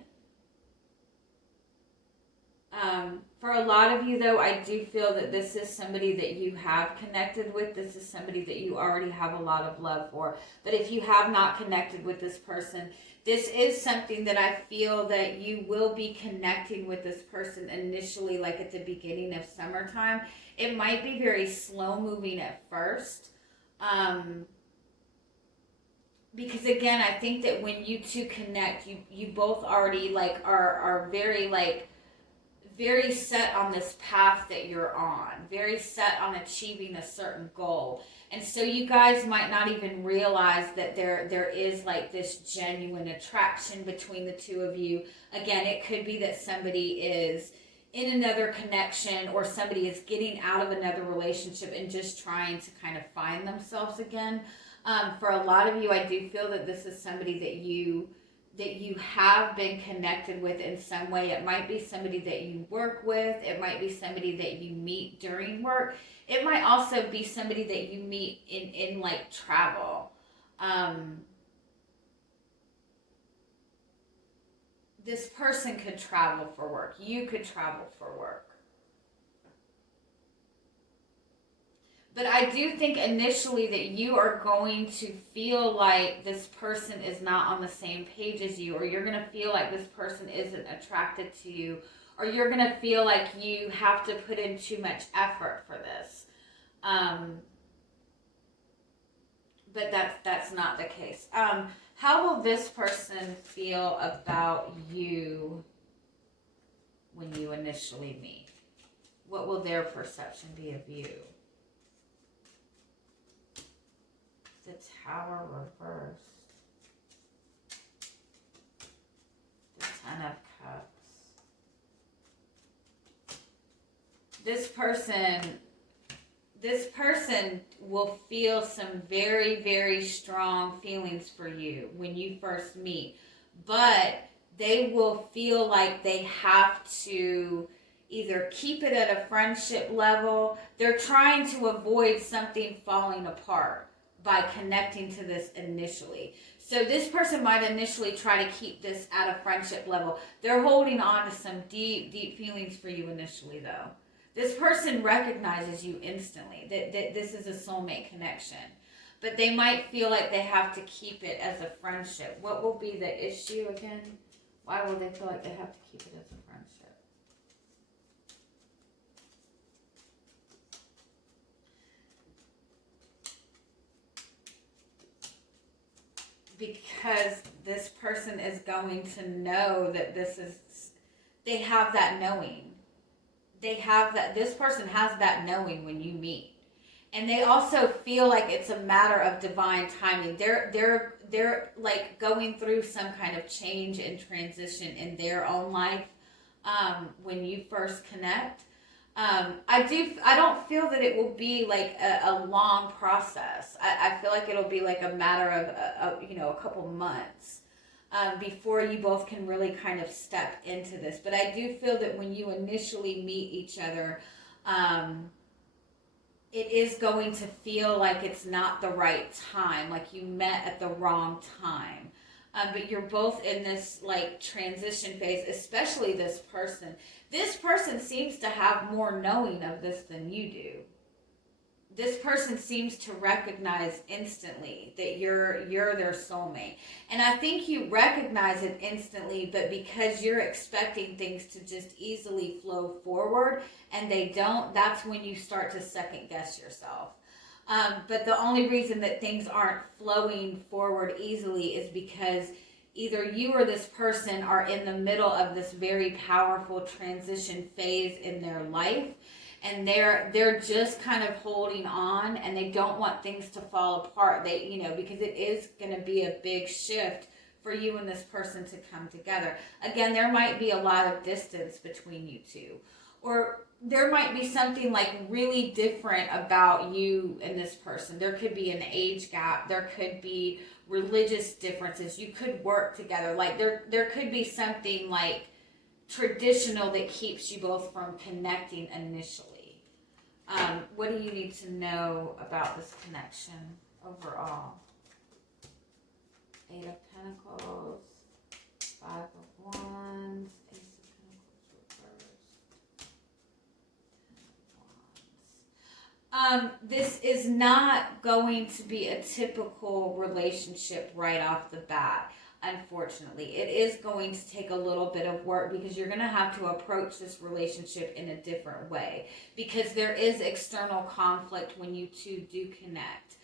For a lot of you, though, I do feel that this is somebody that you have connected with. This is somebody that you already have a lot of love for. But if you have not connected with this person, this is something that I feel that you will be connecting with this person initially, like at the beginning of summertime. It might be very slow moving at first. Because again, I think that when you two connect, you both already like are very like very set on this path that you're on, very set on achieving a certain goal. And so you guys might not even realize that there is like this genuine attraction between the two of you. Again, it could be that somebody is in another connection or somebody is getting out of another relationship and just trying to kind of find themselves again. For a lot of you, I do feel that this is somebody that you have been connected with in some way. It might be somebody that you work with. It might be somebody that you meet during work. It might also be somebody that you meet in like travel. This person could travel for work. You could travel for work. But I do think initially that you are going to feel like this person is not on the same page as you, or you're going to feel like this person isn't attracted to you, or you're going to feel like you have to put in too much effort for this. But that's not the case. How will this person feel about you when you initially meet? What will their perception be of you? The Tower reversed. The Ten of Cups. This person will feel some very, very strong feelings for you when you first meet. But they will feel like they have to either keep it at a friendship level. They're trying to avoid something falling apart by connecting to this initially. So this person might initially try to keep this at a friendship level. They're holding on to some deep, deep feelings for you initially, though. This person recognizes you instantly, that this is a soulmate connection. But they might feel like they have to keep it as a friendship. What will be the issue again? Why will they feel like they have to keep it as a friendship? Because this person is going to know that they have that knowing. This person has that knowing when you meet. And they also feel like it's a matter of divine timing. They're like going through some kind of change and transition in their own life when you first connect. I don't feel that it will be like a long process. I feel like it'll be like a matter of a couple months before you both can really kind of step into this. But I do feel that when you initially meet each other, it is going to feel like it's not the right time, like you met at the wrong time. But you're both in this like transition phase, especially this person. This person seems to have more knowing of this than you do. this person seems to recognize instantly that you're their soulmate. And I think you recognize it instantly, but because you're expecting things to just easily flow forward and they don't, that's when you start to second guess yourself. But the only reason that things aren't flowing forward easily is because either you or this person are in the middle of this very powerful transition phase in their life, and they're just kind of holding on, and they don't want things to fall apart. They, you know, because it is going to be a big shift for you and this person to come together. Again, there might be a lot of distance between you two, or there might be something like really different about you and this person. There could be an age gap. There could be religious differences. You could work together. Like there could be something like traditional that keeps you both from connecting initially. What do you need to know about this connection overall? 8 of Pentacles, 5 of Wands, Ace of Pentacles reversed, 10 of Wands. This is not going to be a typical relationship right off the bat. Unfortunately, it is going to take a little bit of work because you're going to have to approach this relationship in a different way, because there is external conflict when you two do connect.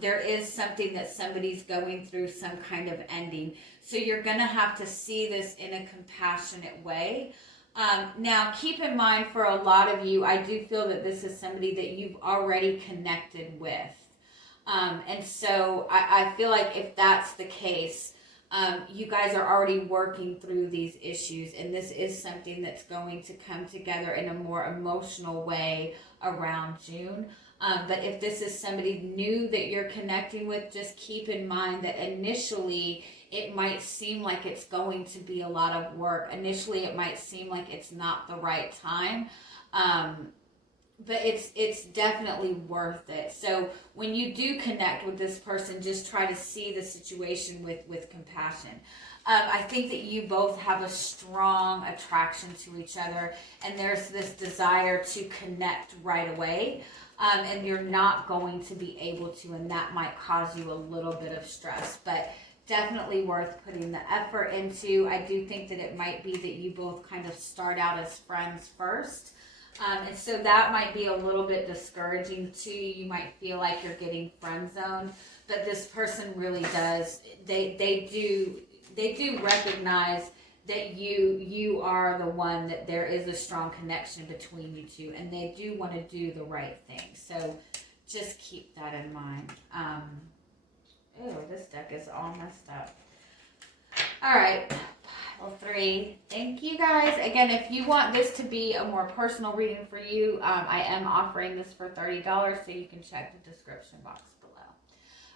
There is something that somebody's going through, some kind of ending. So you're going to have to see this in a compassionate way. Now, keep in mind, for a lot of you, I do feel that this is somebody that you've already connected with. And so I feel like if that's the case, you guys are already working through these issues, and this is something that's going to come together in a more emotional way around June. But if this is somebody new that you're connecting with, just keep in mind that initially it might seem like it's going to be a lot of work. Initially it might seem like it's not the right time. But it's definitely worth it. So when you do connect with this person, just try to see the situation with compassion. I think that you both have a strong attraction to each other, and there's this desire to connect right away. And you're not going to be able to, and that might cause you a little bit of stress, but definitely worth putting the effort into. I do think that it might be that you both kind of start out as friends first. And so that might be a little bit discouraging too. You might feel like you're getting friend zoned, but this person really does. They do recognize that you are the one, that there is a strong connection between you two, and they do want to do the right thing. So just keep that in mind. Ew, this deck is all messed up. All right. Pile 3. Thank you guys. Again, if you want this to be a more personal reading for you, I am offering this for $30, so you can check the description box below.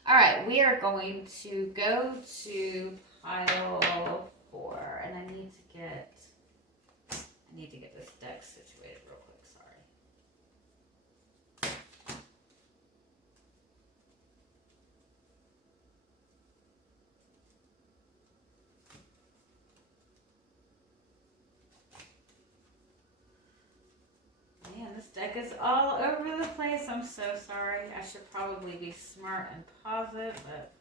All right, we are going to go to pile 4, and I need to get this deck situated real quick. Sorry. Man, this deck is all over the place. I'm so sorry. I should probably be smart and pause it, but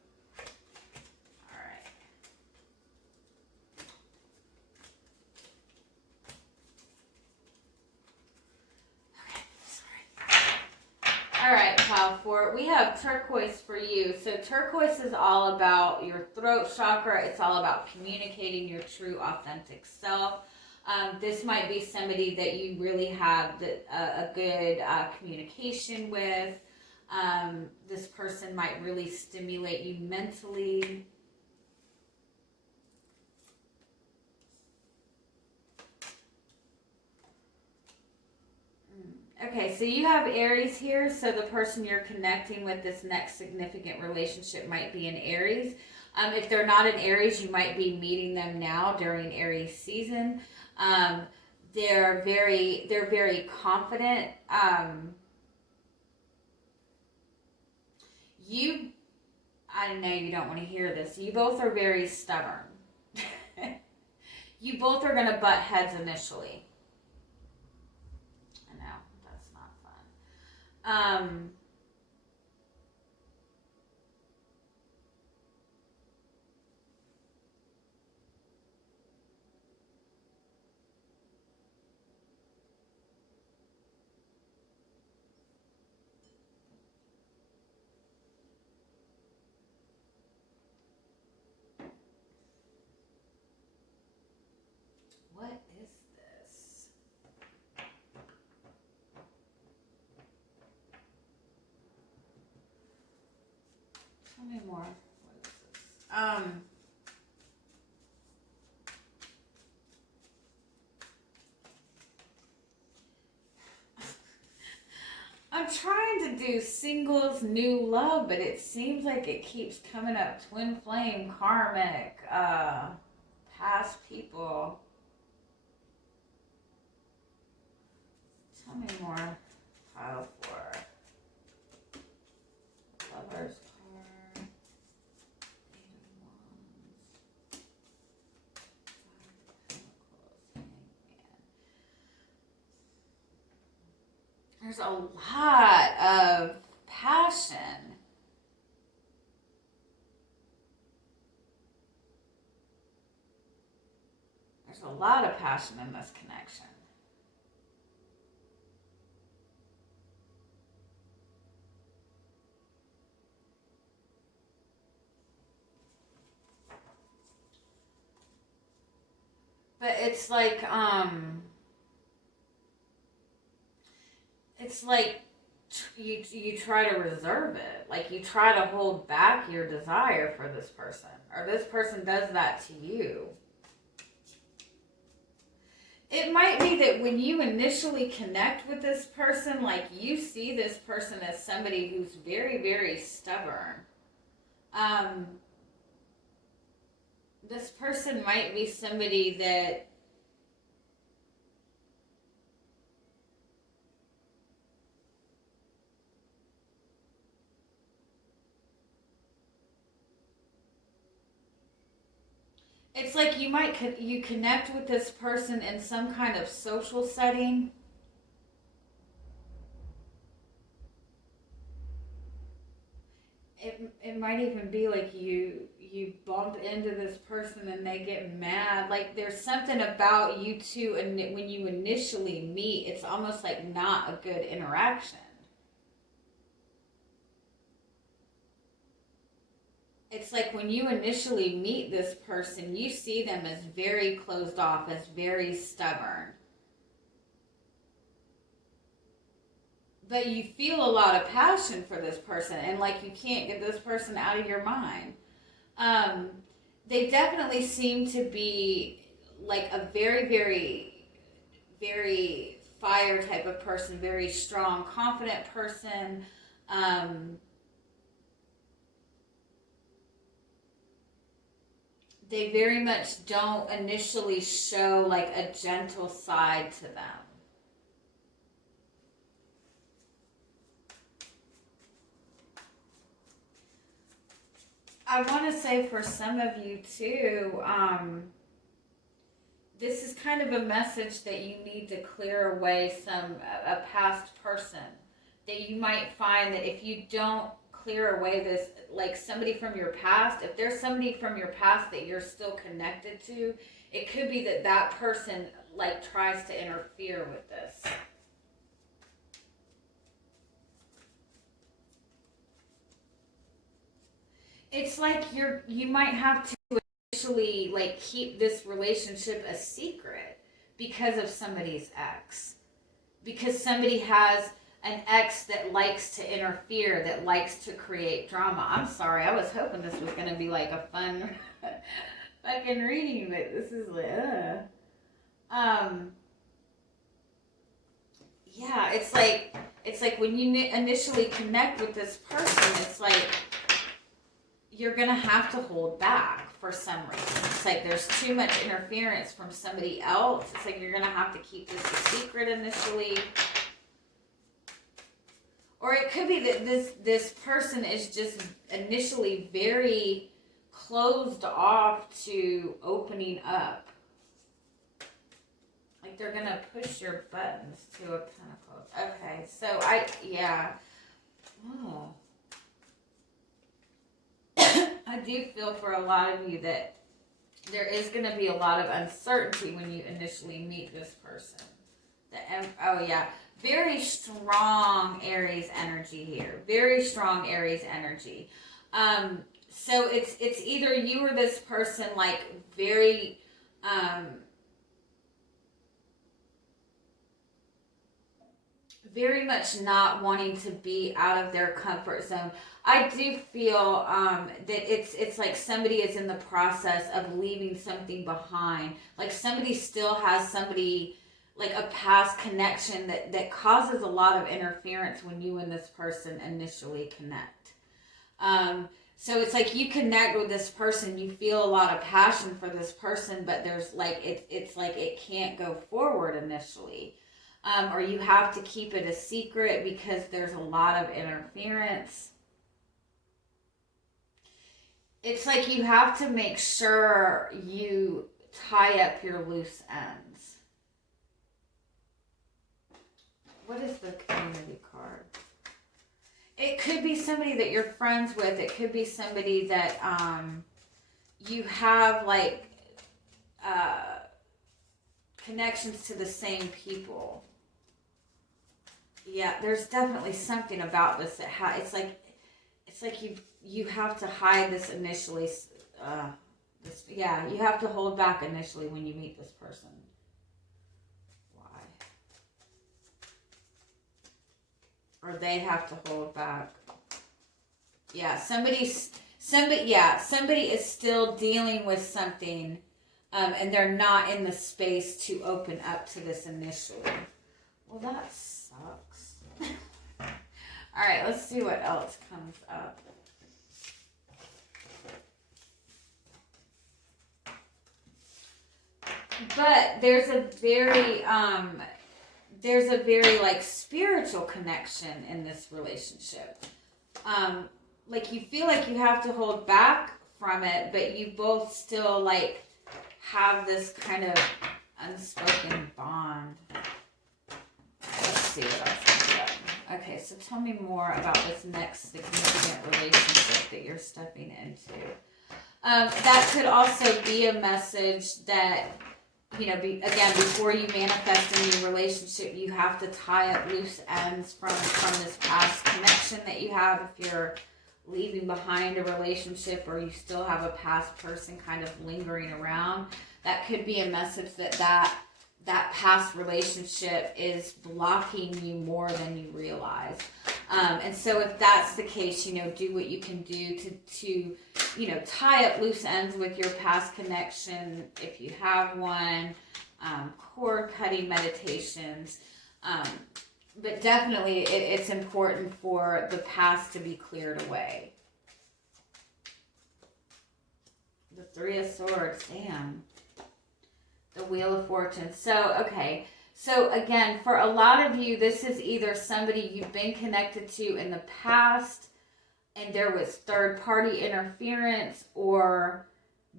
all right. Okay, sorry. All right, pile 4. We have turquoise for you. So turquoise is all about your throat chakra. It's all about communicating your true, authentic self. This might be somebody that you really have a good communication with. This person might really stimulate you mentally. Okay, so you have Aries here. So the person you're connecting with, this next significant relationship, might be an Aries. If they're not an Aries, you might be meeting them now during Aries season. They're very confident. I know you don't want to hear this. You both are very stubborn. You both are going to butt heads initially. I know, that's not What is this? Tell me more. What is this? I'm trying to do singles, new love, but it seems like it keeps coming up. Twin flame, karmic, past people. Tell me more. Pile 4. Lovers card. 8 of Wands. 5 of Pentacles. Hangman. There's a lot of passion. There's a lot of passion in this connection. But it's like you try to reserve it. Like you try to hold back your desire for this person, or this person does that to you. It might be that when you initially connect with this person, like you see this person as somebody who's very, very stubborn. This person might be somebody that it's like you connect with this person in some kind of social setting. It might even be like you bump into this person and they get mad. Like there's something about you two, and when you initially meet, it's almost like not a good interaction. It's like when you initially meet this person, you see them as very closed off, as very stubborn. But you feel a lot of passion for this person, and like you can't get this person out of your mind. They definitely seem to be like a very, very, very fire type of person, very strong, confident person. They very much don't initially show like a gentle side to them. I want to say for some of you too, this is kind of a message that you need to clear away a past person. That you might find that if you don't clear away this, like somebody from your past, if there's somebody from your past that you're still connected to, it could be that that person like tries to interfere with this. It's like you might have to initially like keep this relationship a secret because of somebody's ex. Because somebody has an ex that likes to interfere, that likes to create drama. I'm sorry, I was hoping this was going to be like a fun fucking reading, but this is like, yeah, it's like when you initially connect with this person, it's like you're going to have to hold back for some reason. It's like there's too much interference from somebody else. It's like you're going to have to keep this a secret initially. Or it could be that this person is just initially very closed off to opening up. Like Like they're gonna push your buttons. Two of Pentacles. Okay, so yeah. Oh. I do feel for a lot of you that there is going to be a lot of uncertainty when you initially meet this person. Oh yeah, very strong Aries energy here. Very strong Aries energy. So it's either you or this person, like very very much not wanting to be out of their comfort zone. I do feel that it's like somebody is in the process of leaving something behind. Like somebody still has somebody, like a past connection that causes a lot of interference when you and this person initially connect. So it's like you connect with this person, you feel a lot of passion for this person, but there's like, it's like it can't go forward initially. Or you have to keep it a secret because there's a lot of interference. It's like you have to make sure you tie up your loose ends. What is the community card? It could be somebody that you're friends with. It could be somebody that you have like connections to the same people. Yeah, there's definitely something about this that it's like you have to hide this initially. You have to hold back initially when you meet this person. Why? Or they have to hold back. Yeah, somebody is still dealing with something, and they're not in the space to open up to this initially. Well, that sucks. All right, let's see what else comes up. But there's a very like spiritual connection in this relationship. Like you feel like you have to hold back from it, but you both still like have this kind of unspoken bond. Let's see what else comes up. Okay, so tell me more about this next significant relationship that you're stepping into. That could also be a message that, you know, again, before you manifest a new relationship, you have to tie up loose ends from this past connection that you have. If you're leaving behind a relationship or you still have a past person kind of lingering around, that could be a message that past relationship is blocking you more than you realize. And so if that's the case, you know, do what you can do to you know, tie up loose ends with your past connection if you have one, cord cutting meditations. But definitely it's important for the past to be cleared away. The Three of Swords, damn. The Wheel of Fortune. So, okay. So, again, for a lot of you, this is either somebody you've been connected to in the past and there was third-party interference, or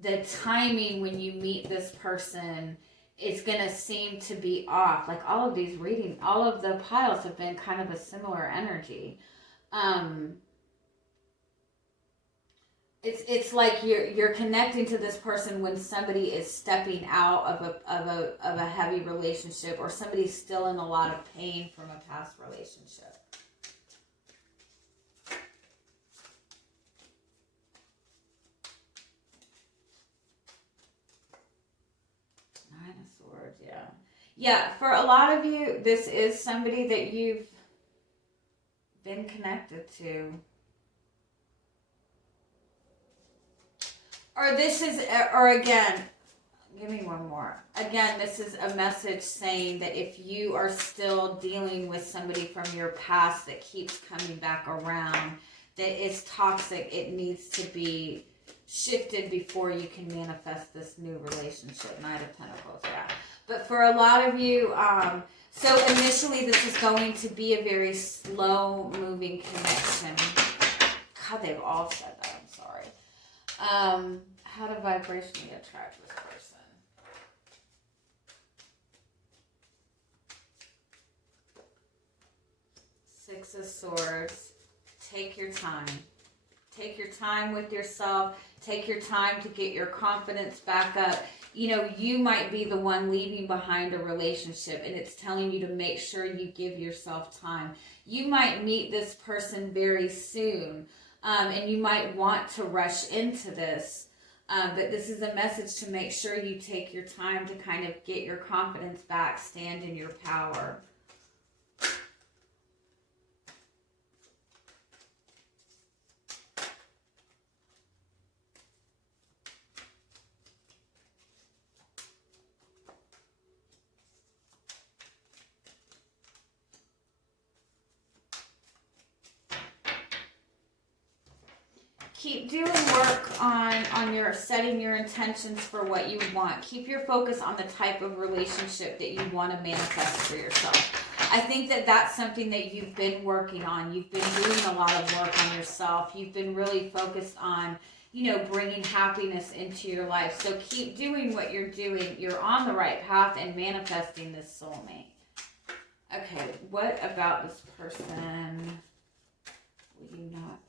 the timing when you meet this person is going to seem to be off. Like all of these readings, all of the piles have been kind of a similar energy. It's like you're connecting to this person when somebody is stepping out of a heavy relationship, or somebody's still in a lot of pain from a past relationship. Nine of Swords, yeah. Yeah, for a lot of you, this is somebody that you've been connected to. Or this is, or again, give me one more. Again, this is a message saying that if you are still dealing with somebody from your past that keeps coming back around, that is toxic, it needs to be shifted before you can manifest this new relationship. Knight of Pentacles, yeah. But for a lot of you, so initially this is going to be a very slow moving connection. God, they've all said that, I'm sorry. How to vibrationally attract this person. Six of Swords. Take your time. Take your time with yourself. Take your time to get your confidence back up. You know, you might be the one leaving behind a relationship, and it's telling you to make sure you give yourself time. You might meet this person very soon, and you might want to rush into this. But this is a message to make sure you take your time to kind of get your confidence back, stand in your power. Keep doing work on your setting your intentions for what you want. Keep your focus on the type of relationship that you want to manifest for yourself. I think that that's something that you've been working on. You've been doing a lot of work on yourself. You've been really focused on, you know, bringing happiness into your life. So keep doing what you're doing. You're on the right path and manifesting this soulmate. Okay, what about this person will you not expect?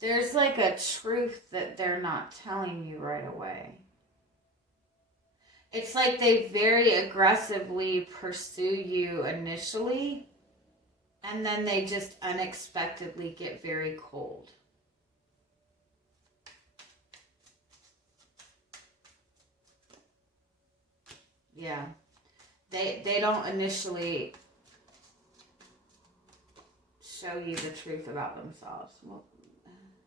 There's like a truth that they're not telling you right away. It's like they very aggressively pursue you initially, and then they just unexpectedly get very cold. Yeah. They don't initially show you the truth about themselves. Well,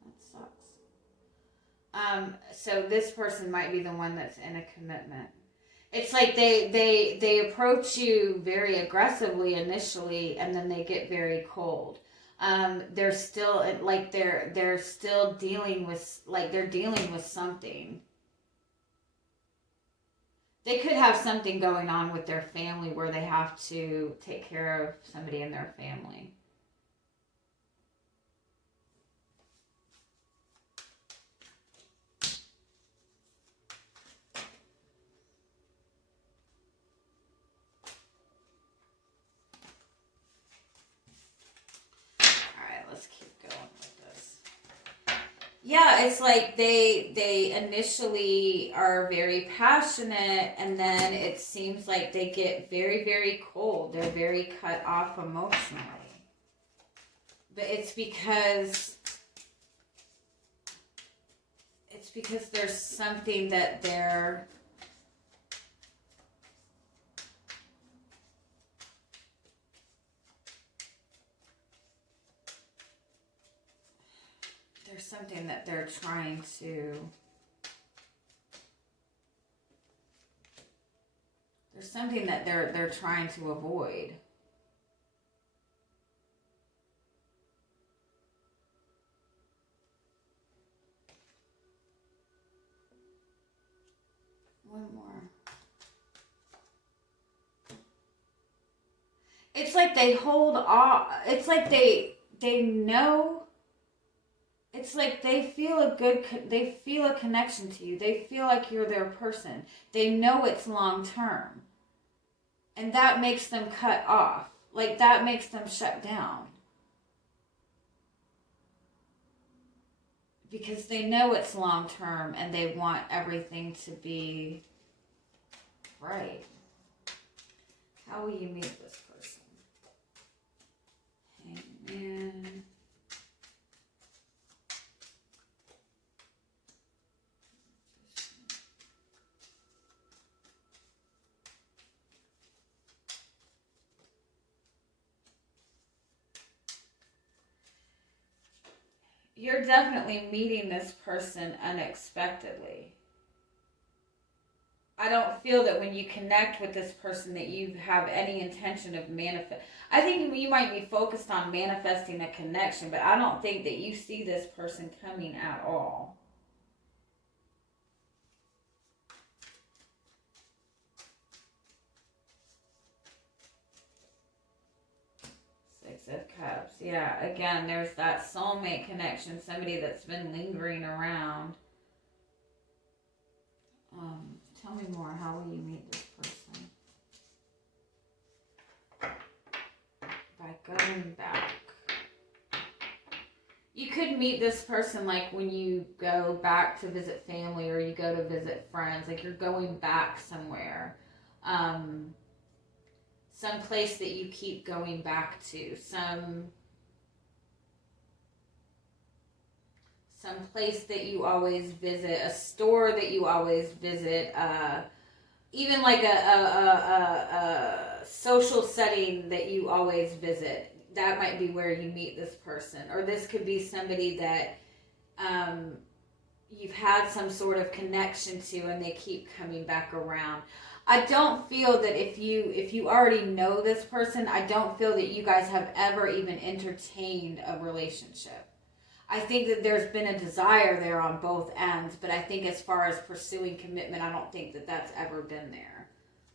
that sucks. So this person might be the one that's in a commitment. It's like they approach you very aggressively initially, and then they get very cold. They're still like they're still dealing with something. They could have something going on with their family where they have to take care of somebody in their family. Yeah, it's like they initially are very passionate, and then it seems like they get very, very cold. They're very cut off emotionally. But it's because there's something that there's something that they're trying to they're trying to avoid. One more. It's like they hold off. It's like they know. It's like they feel a connection to you. They feel like you're their person. They know it's long term. And that makes them cut off. Like that makes them shut down. Because they know it's long term and they want everything to be right. How will you meet this person? Hangman. You're definitely meeting this person unexpectedly. I don't feel that when you connect with this person that you have any intention of manifest. I think you might be focused on manifesting a connection, but I don't think that you see this person coming at all. Six of Cups. Yeah, again, there's that soulmate connection, somebody that's been lingering around. Tell me more. How will you meet this person? By going back. You could meet this person like when you go back to visit family or you go to visit friends. Like you're going back somewhere. Some place that you keep going back to. Some place that you always visit, a store that you always visit, even like a social setting that you always visit. That might be where you meet this person. Or this could be somebody that you've had some sort of connection to and they keep coming back around. I don't feel that if you already know this person, I don't feel that you guys have ever even entertained a relationship. I think that there's been a desire there on both ends, but I think as far as pursuing commitment, I don't think that that's ever been there,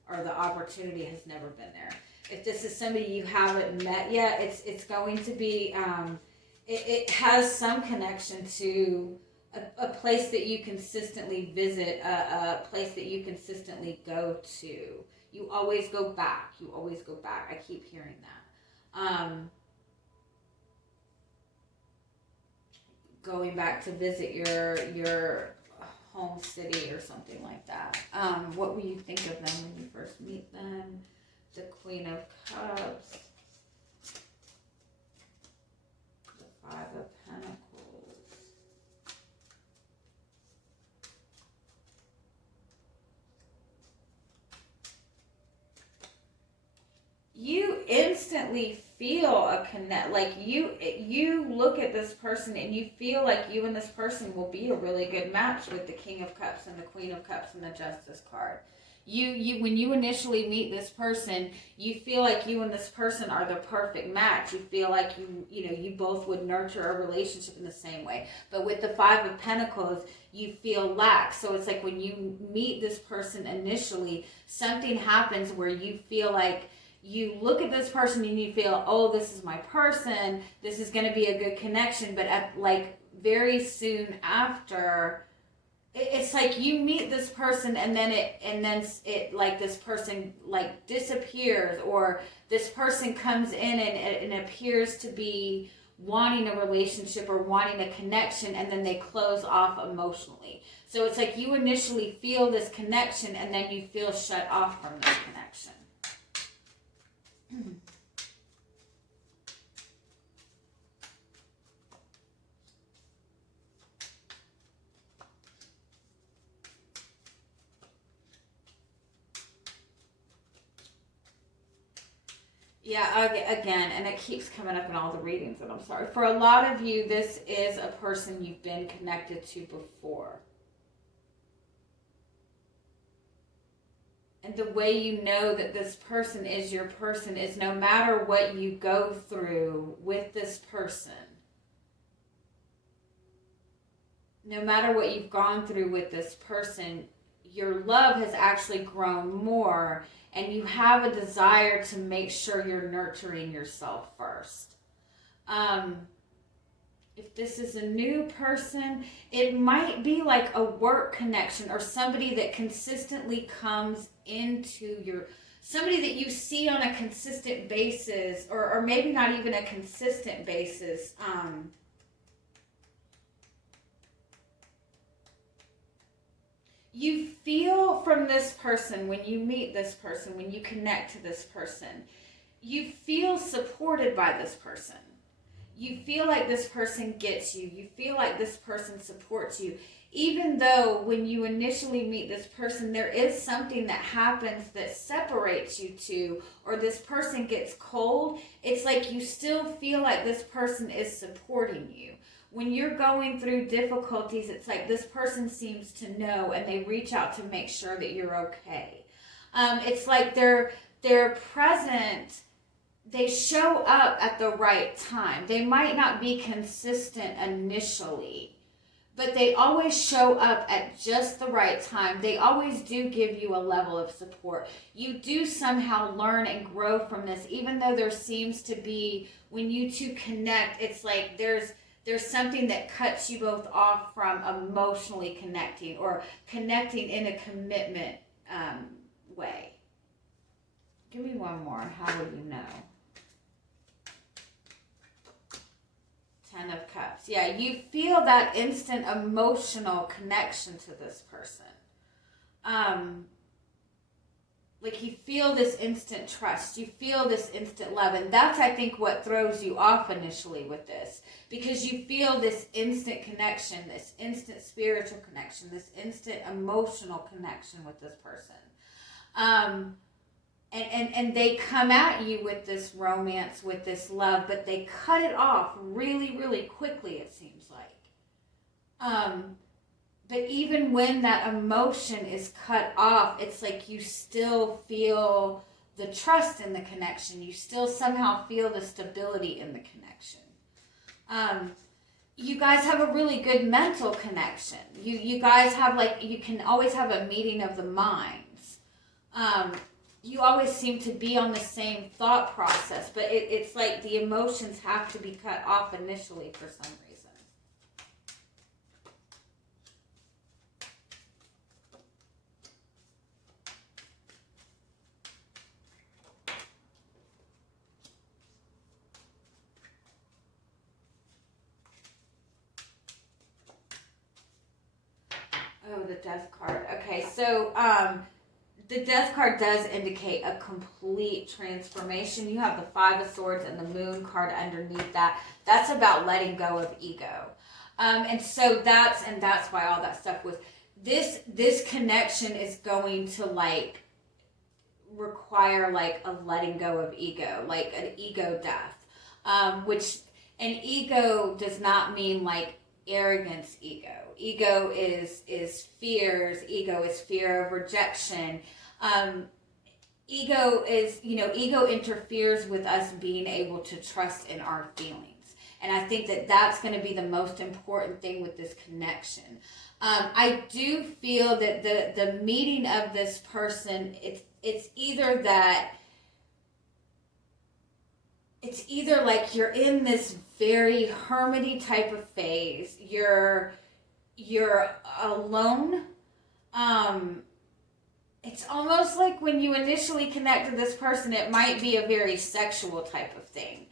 or the opportunity has never been there. If this is somebody you haven't met yet, it's going to be, it has some connection to a place that you consistently visit, a place that you consistently go to. You always go back. You always go back. I keep hearing that. Going back to visit your home city or something like that. What will you think of them when you first meet them? The Queen of Cups. The Five of Pentacles. You instantly feel a connect, like you look at this person and you feel like you and this person will be a really good match with the King of Cups and the Queen of Cups and the Justice card. You when you initially meet this person, you feel like you and this person are the perfect match. You feel like you both would nurture a relationship in the same way. But with the Five of Pentacles, you feel lack. So it's like when you meet this person initially, something happens where you feel like you look at this person and you feel, oh, this is my person. This is going to be a good connection. But very soon after, it's like you meet this person and then it like this person like disappears, or this person comes in and appears to be wanting a relationship or wanting a connection, and then they close off emotionally. So it's like you initially feel this connection and then you feel shut off from this connection. Yeah, again, and it keeps coming up in all the readings, and I'm sorry. For a lot of you, this is a person you've been connected to before. And the way you know that this person is your person is no matter what you go through with this person, no matter what you've gone through with this person, your love has actually grown more, and you have a desire to make sure you're nurturing yourself first. If this is a new person, it might be like a work connection or somebody that consistently comes into somebody that you see on a consistent basis, or maybe not even a consistent basis. You feel from this person, when you meet this person, when you connect to this person, you feel supported by this person. You feel like this person gets you. You feel like this person supports you. Even though when you initially meet this person, there is something that happens that separates you two, or this person gets cold, it's like you still feel like this person is supporting you. when you're going through difficulties, it's like this person seems to know and they reach out to make sure that you're okay. It's like they're present. They show up at the right time. They might not be consistent initially, but they always show up at just the right time. They always do give you a level of support. You do somehow learn and grow from this, even though there seems to be, when you two connect, it's like there's something that cuts you both off from emotionally connecting or connecting in a commitment way. Give me one more. How would you know? 10 of Cups. Yeah, you feel that instant emotional connection to this person. Like you feel this instant trust. You feel this instant love. And that's, I think, what throws you off initially with this. Because you feel this instant connection, this instant spiritual connection, this instant emotional connection with this person. And they come at you with this romance, with this love, but they cut it off really, really quickly, it seems like. But even when that emotion is cut off, it's like you still feel the trust in the connection. You still somehow feel the stability in the connection. You guys have a really good mental connection. You guys have, like, you can always have a meeting of the minds. You always seem to be on the same thought process, but it's like the emotions have to be cut off initially for some reason. Oh, the Death card. Okay, so the Death card does indicate a complete transformation. You have the Five of Swords and the Moon card underneath that. That's about letting go of ego. And so that's why all that stuff was. This connection is going to, like, require, like, a letting go of ego, like an ego death. Which an ego does not mean, like, arrogance ego. Ego is fears. Ego is fear of rejection. Ego is, ego interferes with us being able to trust in our feelings. And I think that that's going to be the most important thing with this connection. I do feel that the meeting of this person, it's either like you're in this very hermity type of phase. You're alone. It's almost like when you initially connect to this person, it might be a very sexual type of thing.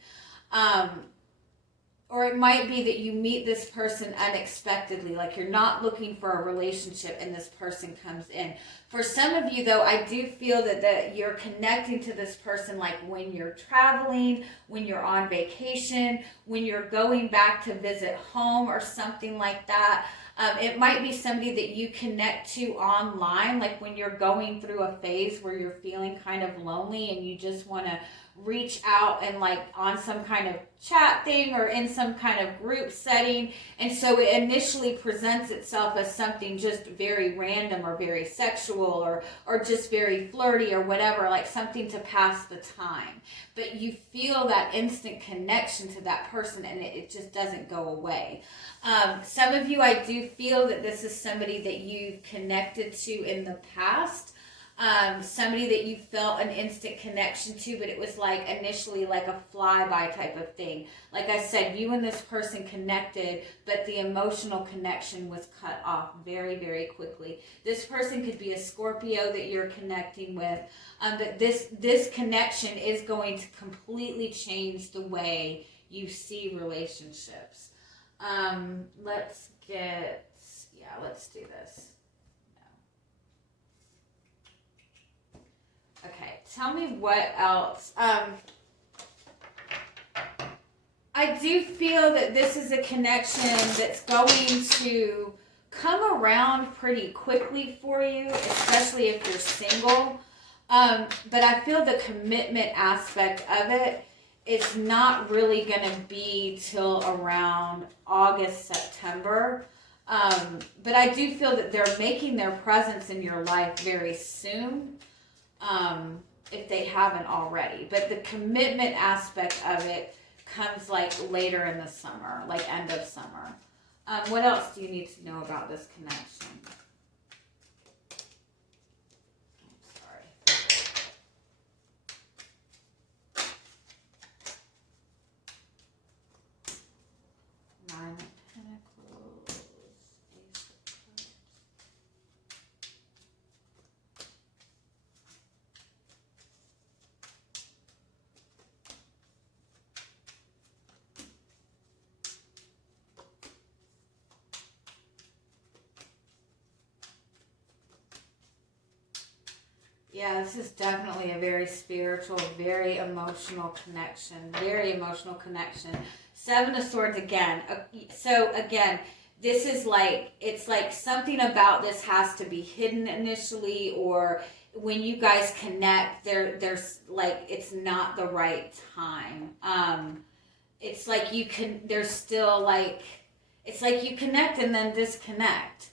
Or it might be that you meet this person unexpectedly, like you're not looking for a relationship and this person comes in. For some of you, though, I do feel that you're connecting to this person like when you're traveling, when you're on vacation, when you're going back to visit home or something like that. It might be somebody that you connect to online, like when you're going through a phase where you're feeling kind of lonely and you just want to reach out and, like, on some kind of chat thing or in some kind of group setting. And so it initially presents itself as something just very random or very sexual or just very flirty or whatever, like something to pass the time. But you feel that instant connection to that person and it just doesn't go away. Some of you, I do feel that this is somebody that you've connected to in the past. Somebody that you felt an instant connection to, but it was like initially like a flyby type of thing. Like I said, you and this person connected, but the emotional connection was cut off very, very quickly. This person could be a Scorpio that you're connecting with, but this connection is going to completely change the way you see relationships. Let's do this. Okay, tell me what else. I do feel that this is a connection that's going to come around pretty quickly for you, especially if you're single. But I feel the commitment aspect of it it's not really going to be till around August, September. But I do feel that they're making their presence in your life very soon, if they haven't already. But the commitment aspect of it comes like later in the summer, like end of summer. What else do you need to know about this connection? Nine of Pentacles, Ace of Cups. Yeah, this is definitely a very spiritual, very emotional connection. Very emotional connection. Seven of Swords again. So again, this is like, it's like something about this has to be hidden initially, or when you guys connect, there's like, it's not the right time. It's like there's still like, it's like you connect and then disconnect.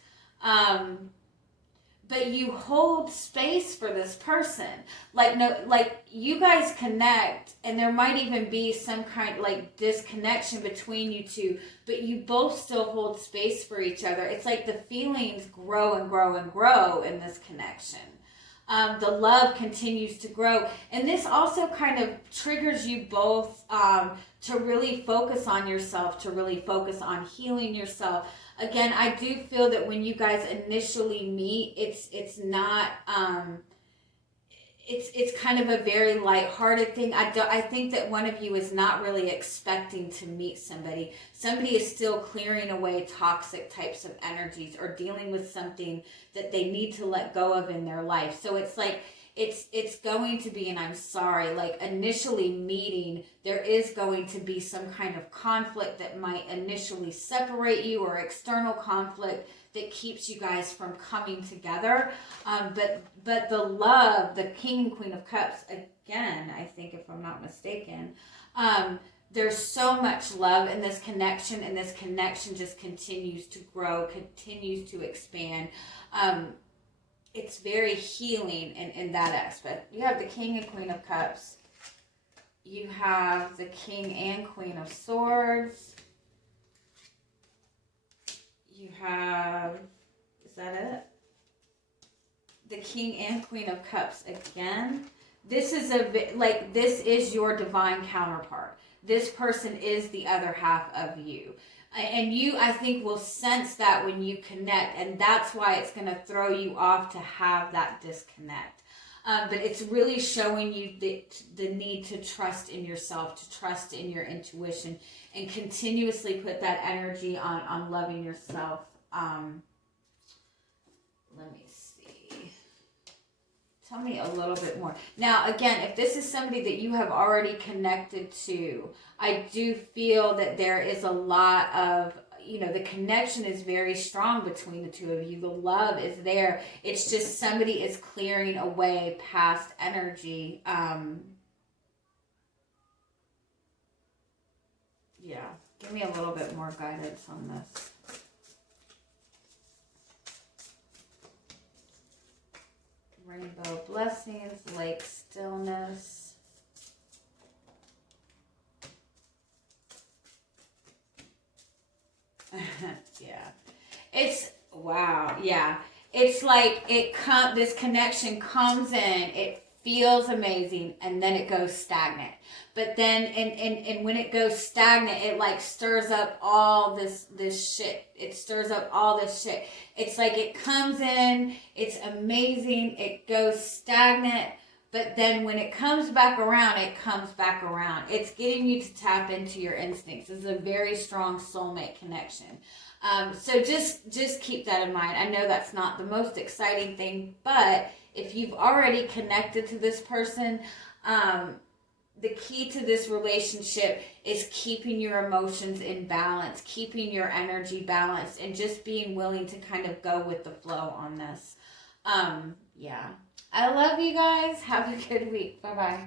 But you hold space for this person. Like you guys connect, and there might even be some kind like disconnection between you two, but you both still hold space for each other. It's like the feelings grow and grow and grow in this connection. The love continues to grow. And this also kind of triggers you both to really focus on yourself, to really focus on healing yourself. Again, I do feel that when you guys initially meet, it's not, it's kind of a very lighthearted thing. I think that one of you is not really expecting to meet somebody. Somebody is still clearing away toxic types of energies or dealing with something that they need to let go of in their life. So it's like, it's going to be, and I'm sorry, like initially meeting, there is going to be some kind of conflict that might initially separate you, or external conflict that keeps you guys from coming together. But the love, the King and Queen of Cups, again, I think if I'm not mistaken, there's so much love in this connection, and this connection just continues to grow, continues to expand. It's very healing in that aspect. You have the King and Queen of Cups. You have the King and Queen of Swords. You have, is that it? The King and Queen of Cups again. This is this is your divine counterpart. This person is the other half of you. And you, I think, will sense that when you connect. And that's why it's going to throw you off to have that disconnect. But it's really showing you the need to trust in yourself, to trust in your intuition, and continuously put that energy on loving yourself. Let me see. Tell me a little bit more. Now, again, if this is somebody that you have already connected to, I do feel that there is a lot of, the connection is very strong between the two of you. The love is there. It's just somebody is clearing away past energy. Yeah. Give me a little bit more guidance on this. Rainbow blessings, lake stillness. Yeah. It's, wow. Yeah. It's like this connection comes in, it feels amazing, and then it goes stagnant. But then, and when it goes stagnant, it like stirs up all this shit. It stirs up all this shit. It's like it comes in, it's amazing, it goes stagnant, but then when it comes back around, it comes back around. It's getting you to tap into your instincts. This is a very strong soulmate connection. So just keep that in mind. I know that's not the most exciting thing, but if you've already connected to this person, the key to this relationship is keeping your emotions in balance, keeping your energy balanced, and just being willing to kind of go with the flow on this. Yeah. I love you guys. Have a good week. Bye-bye.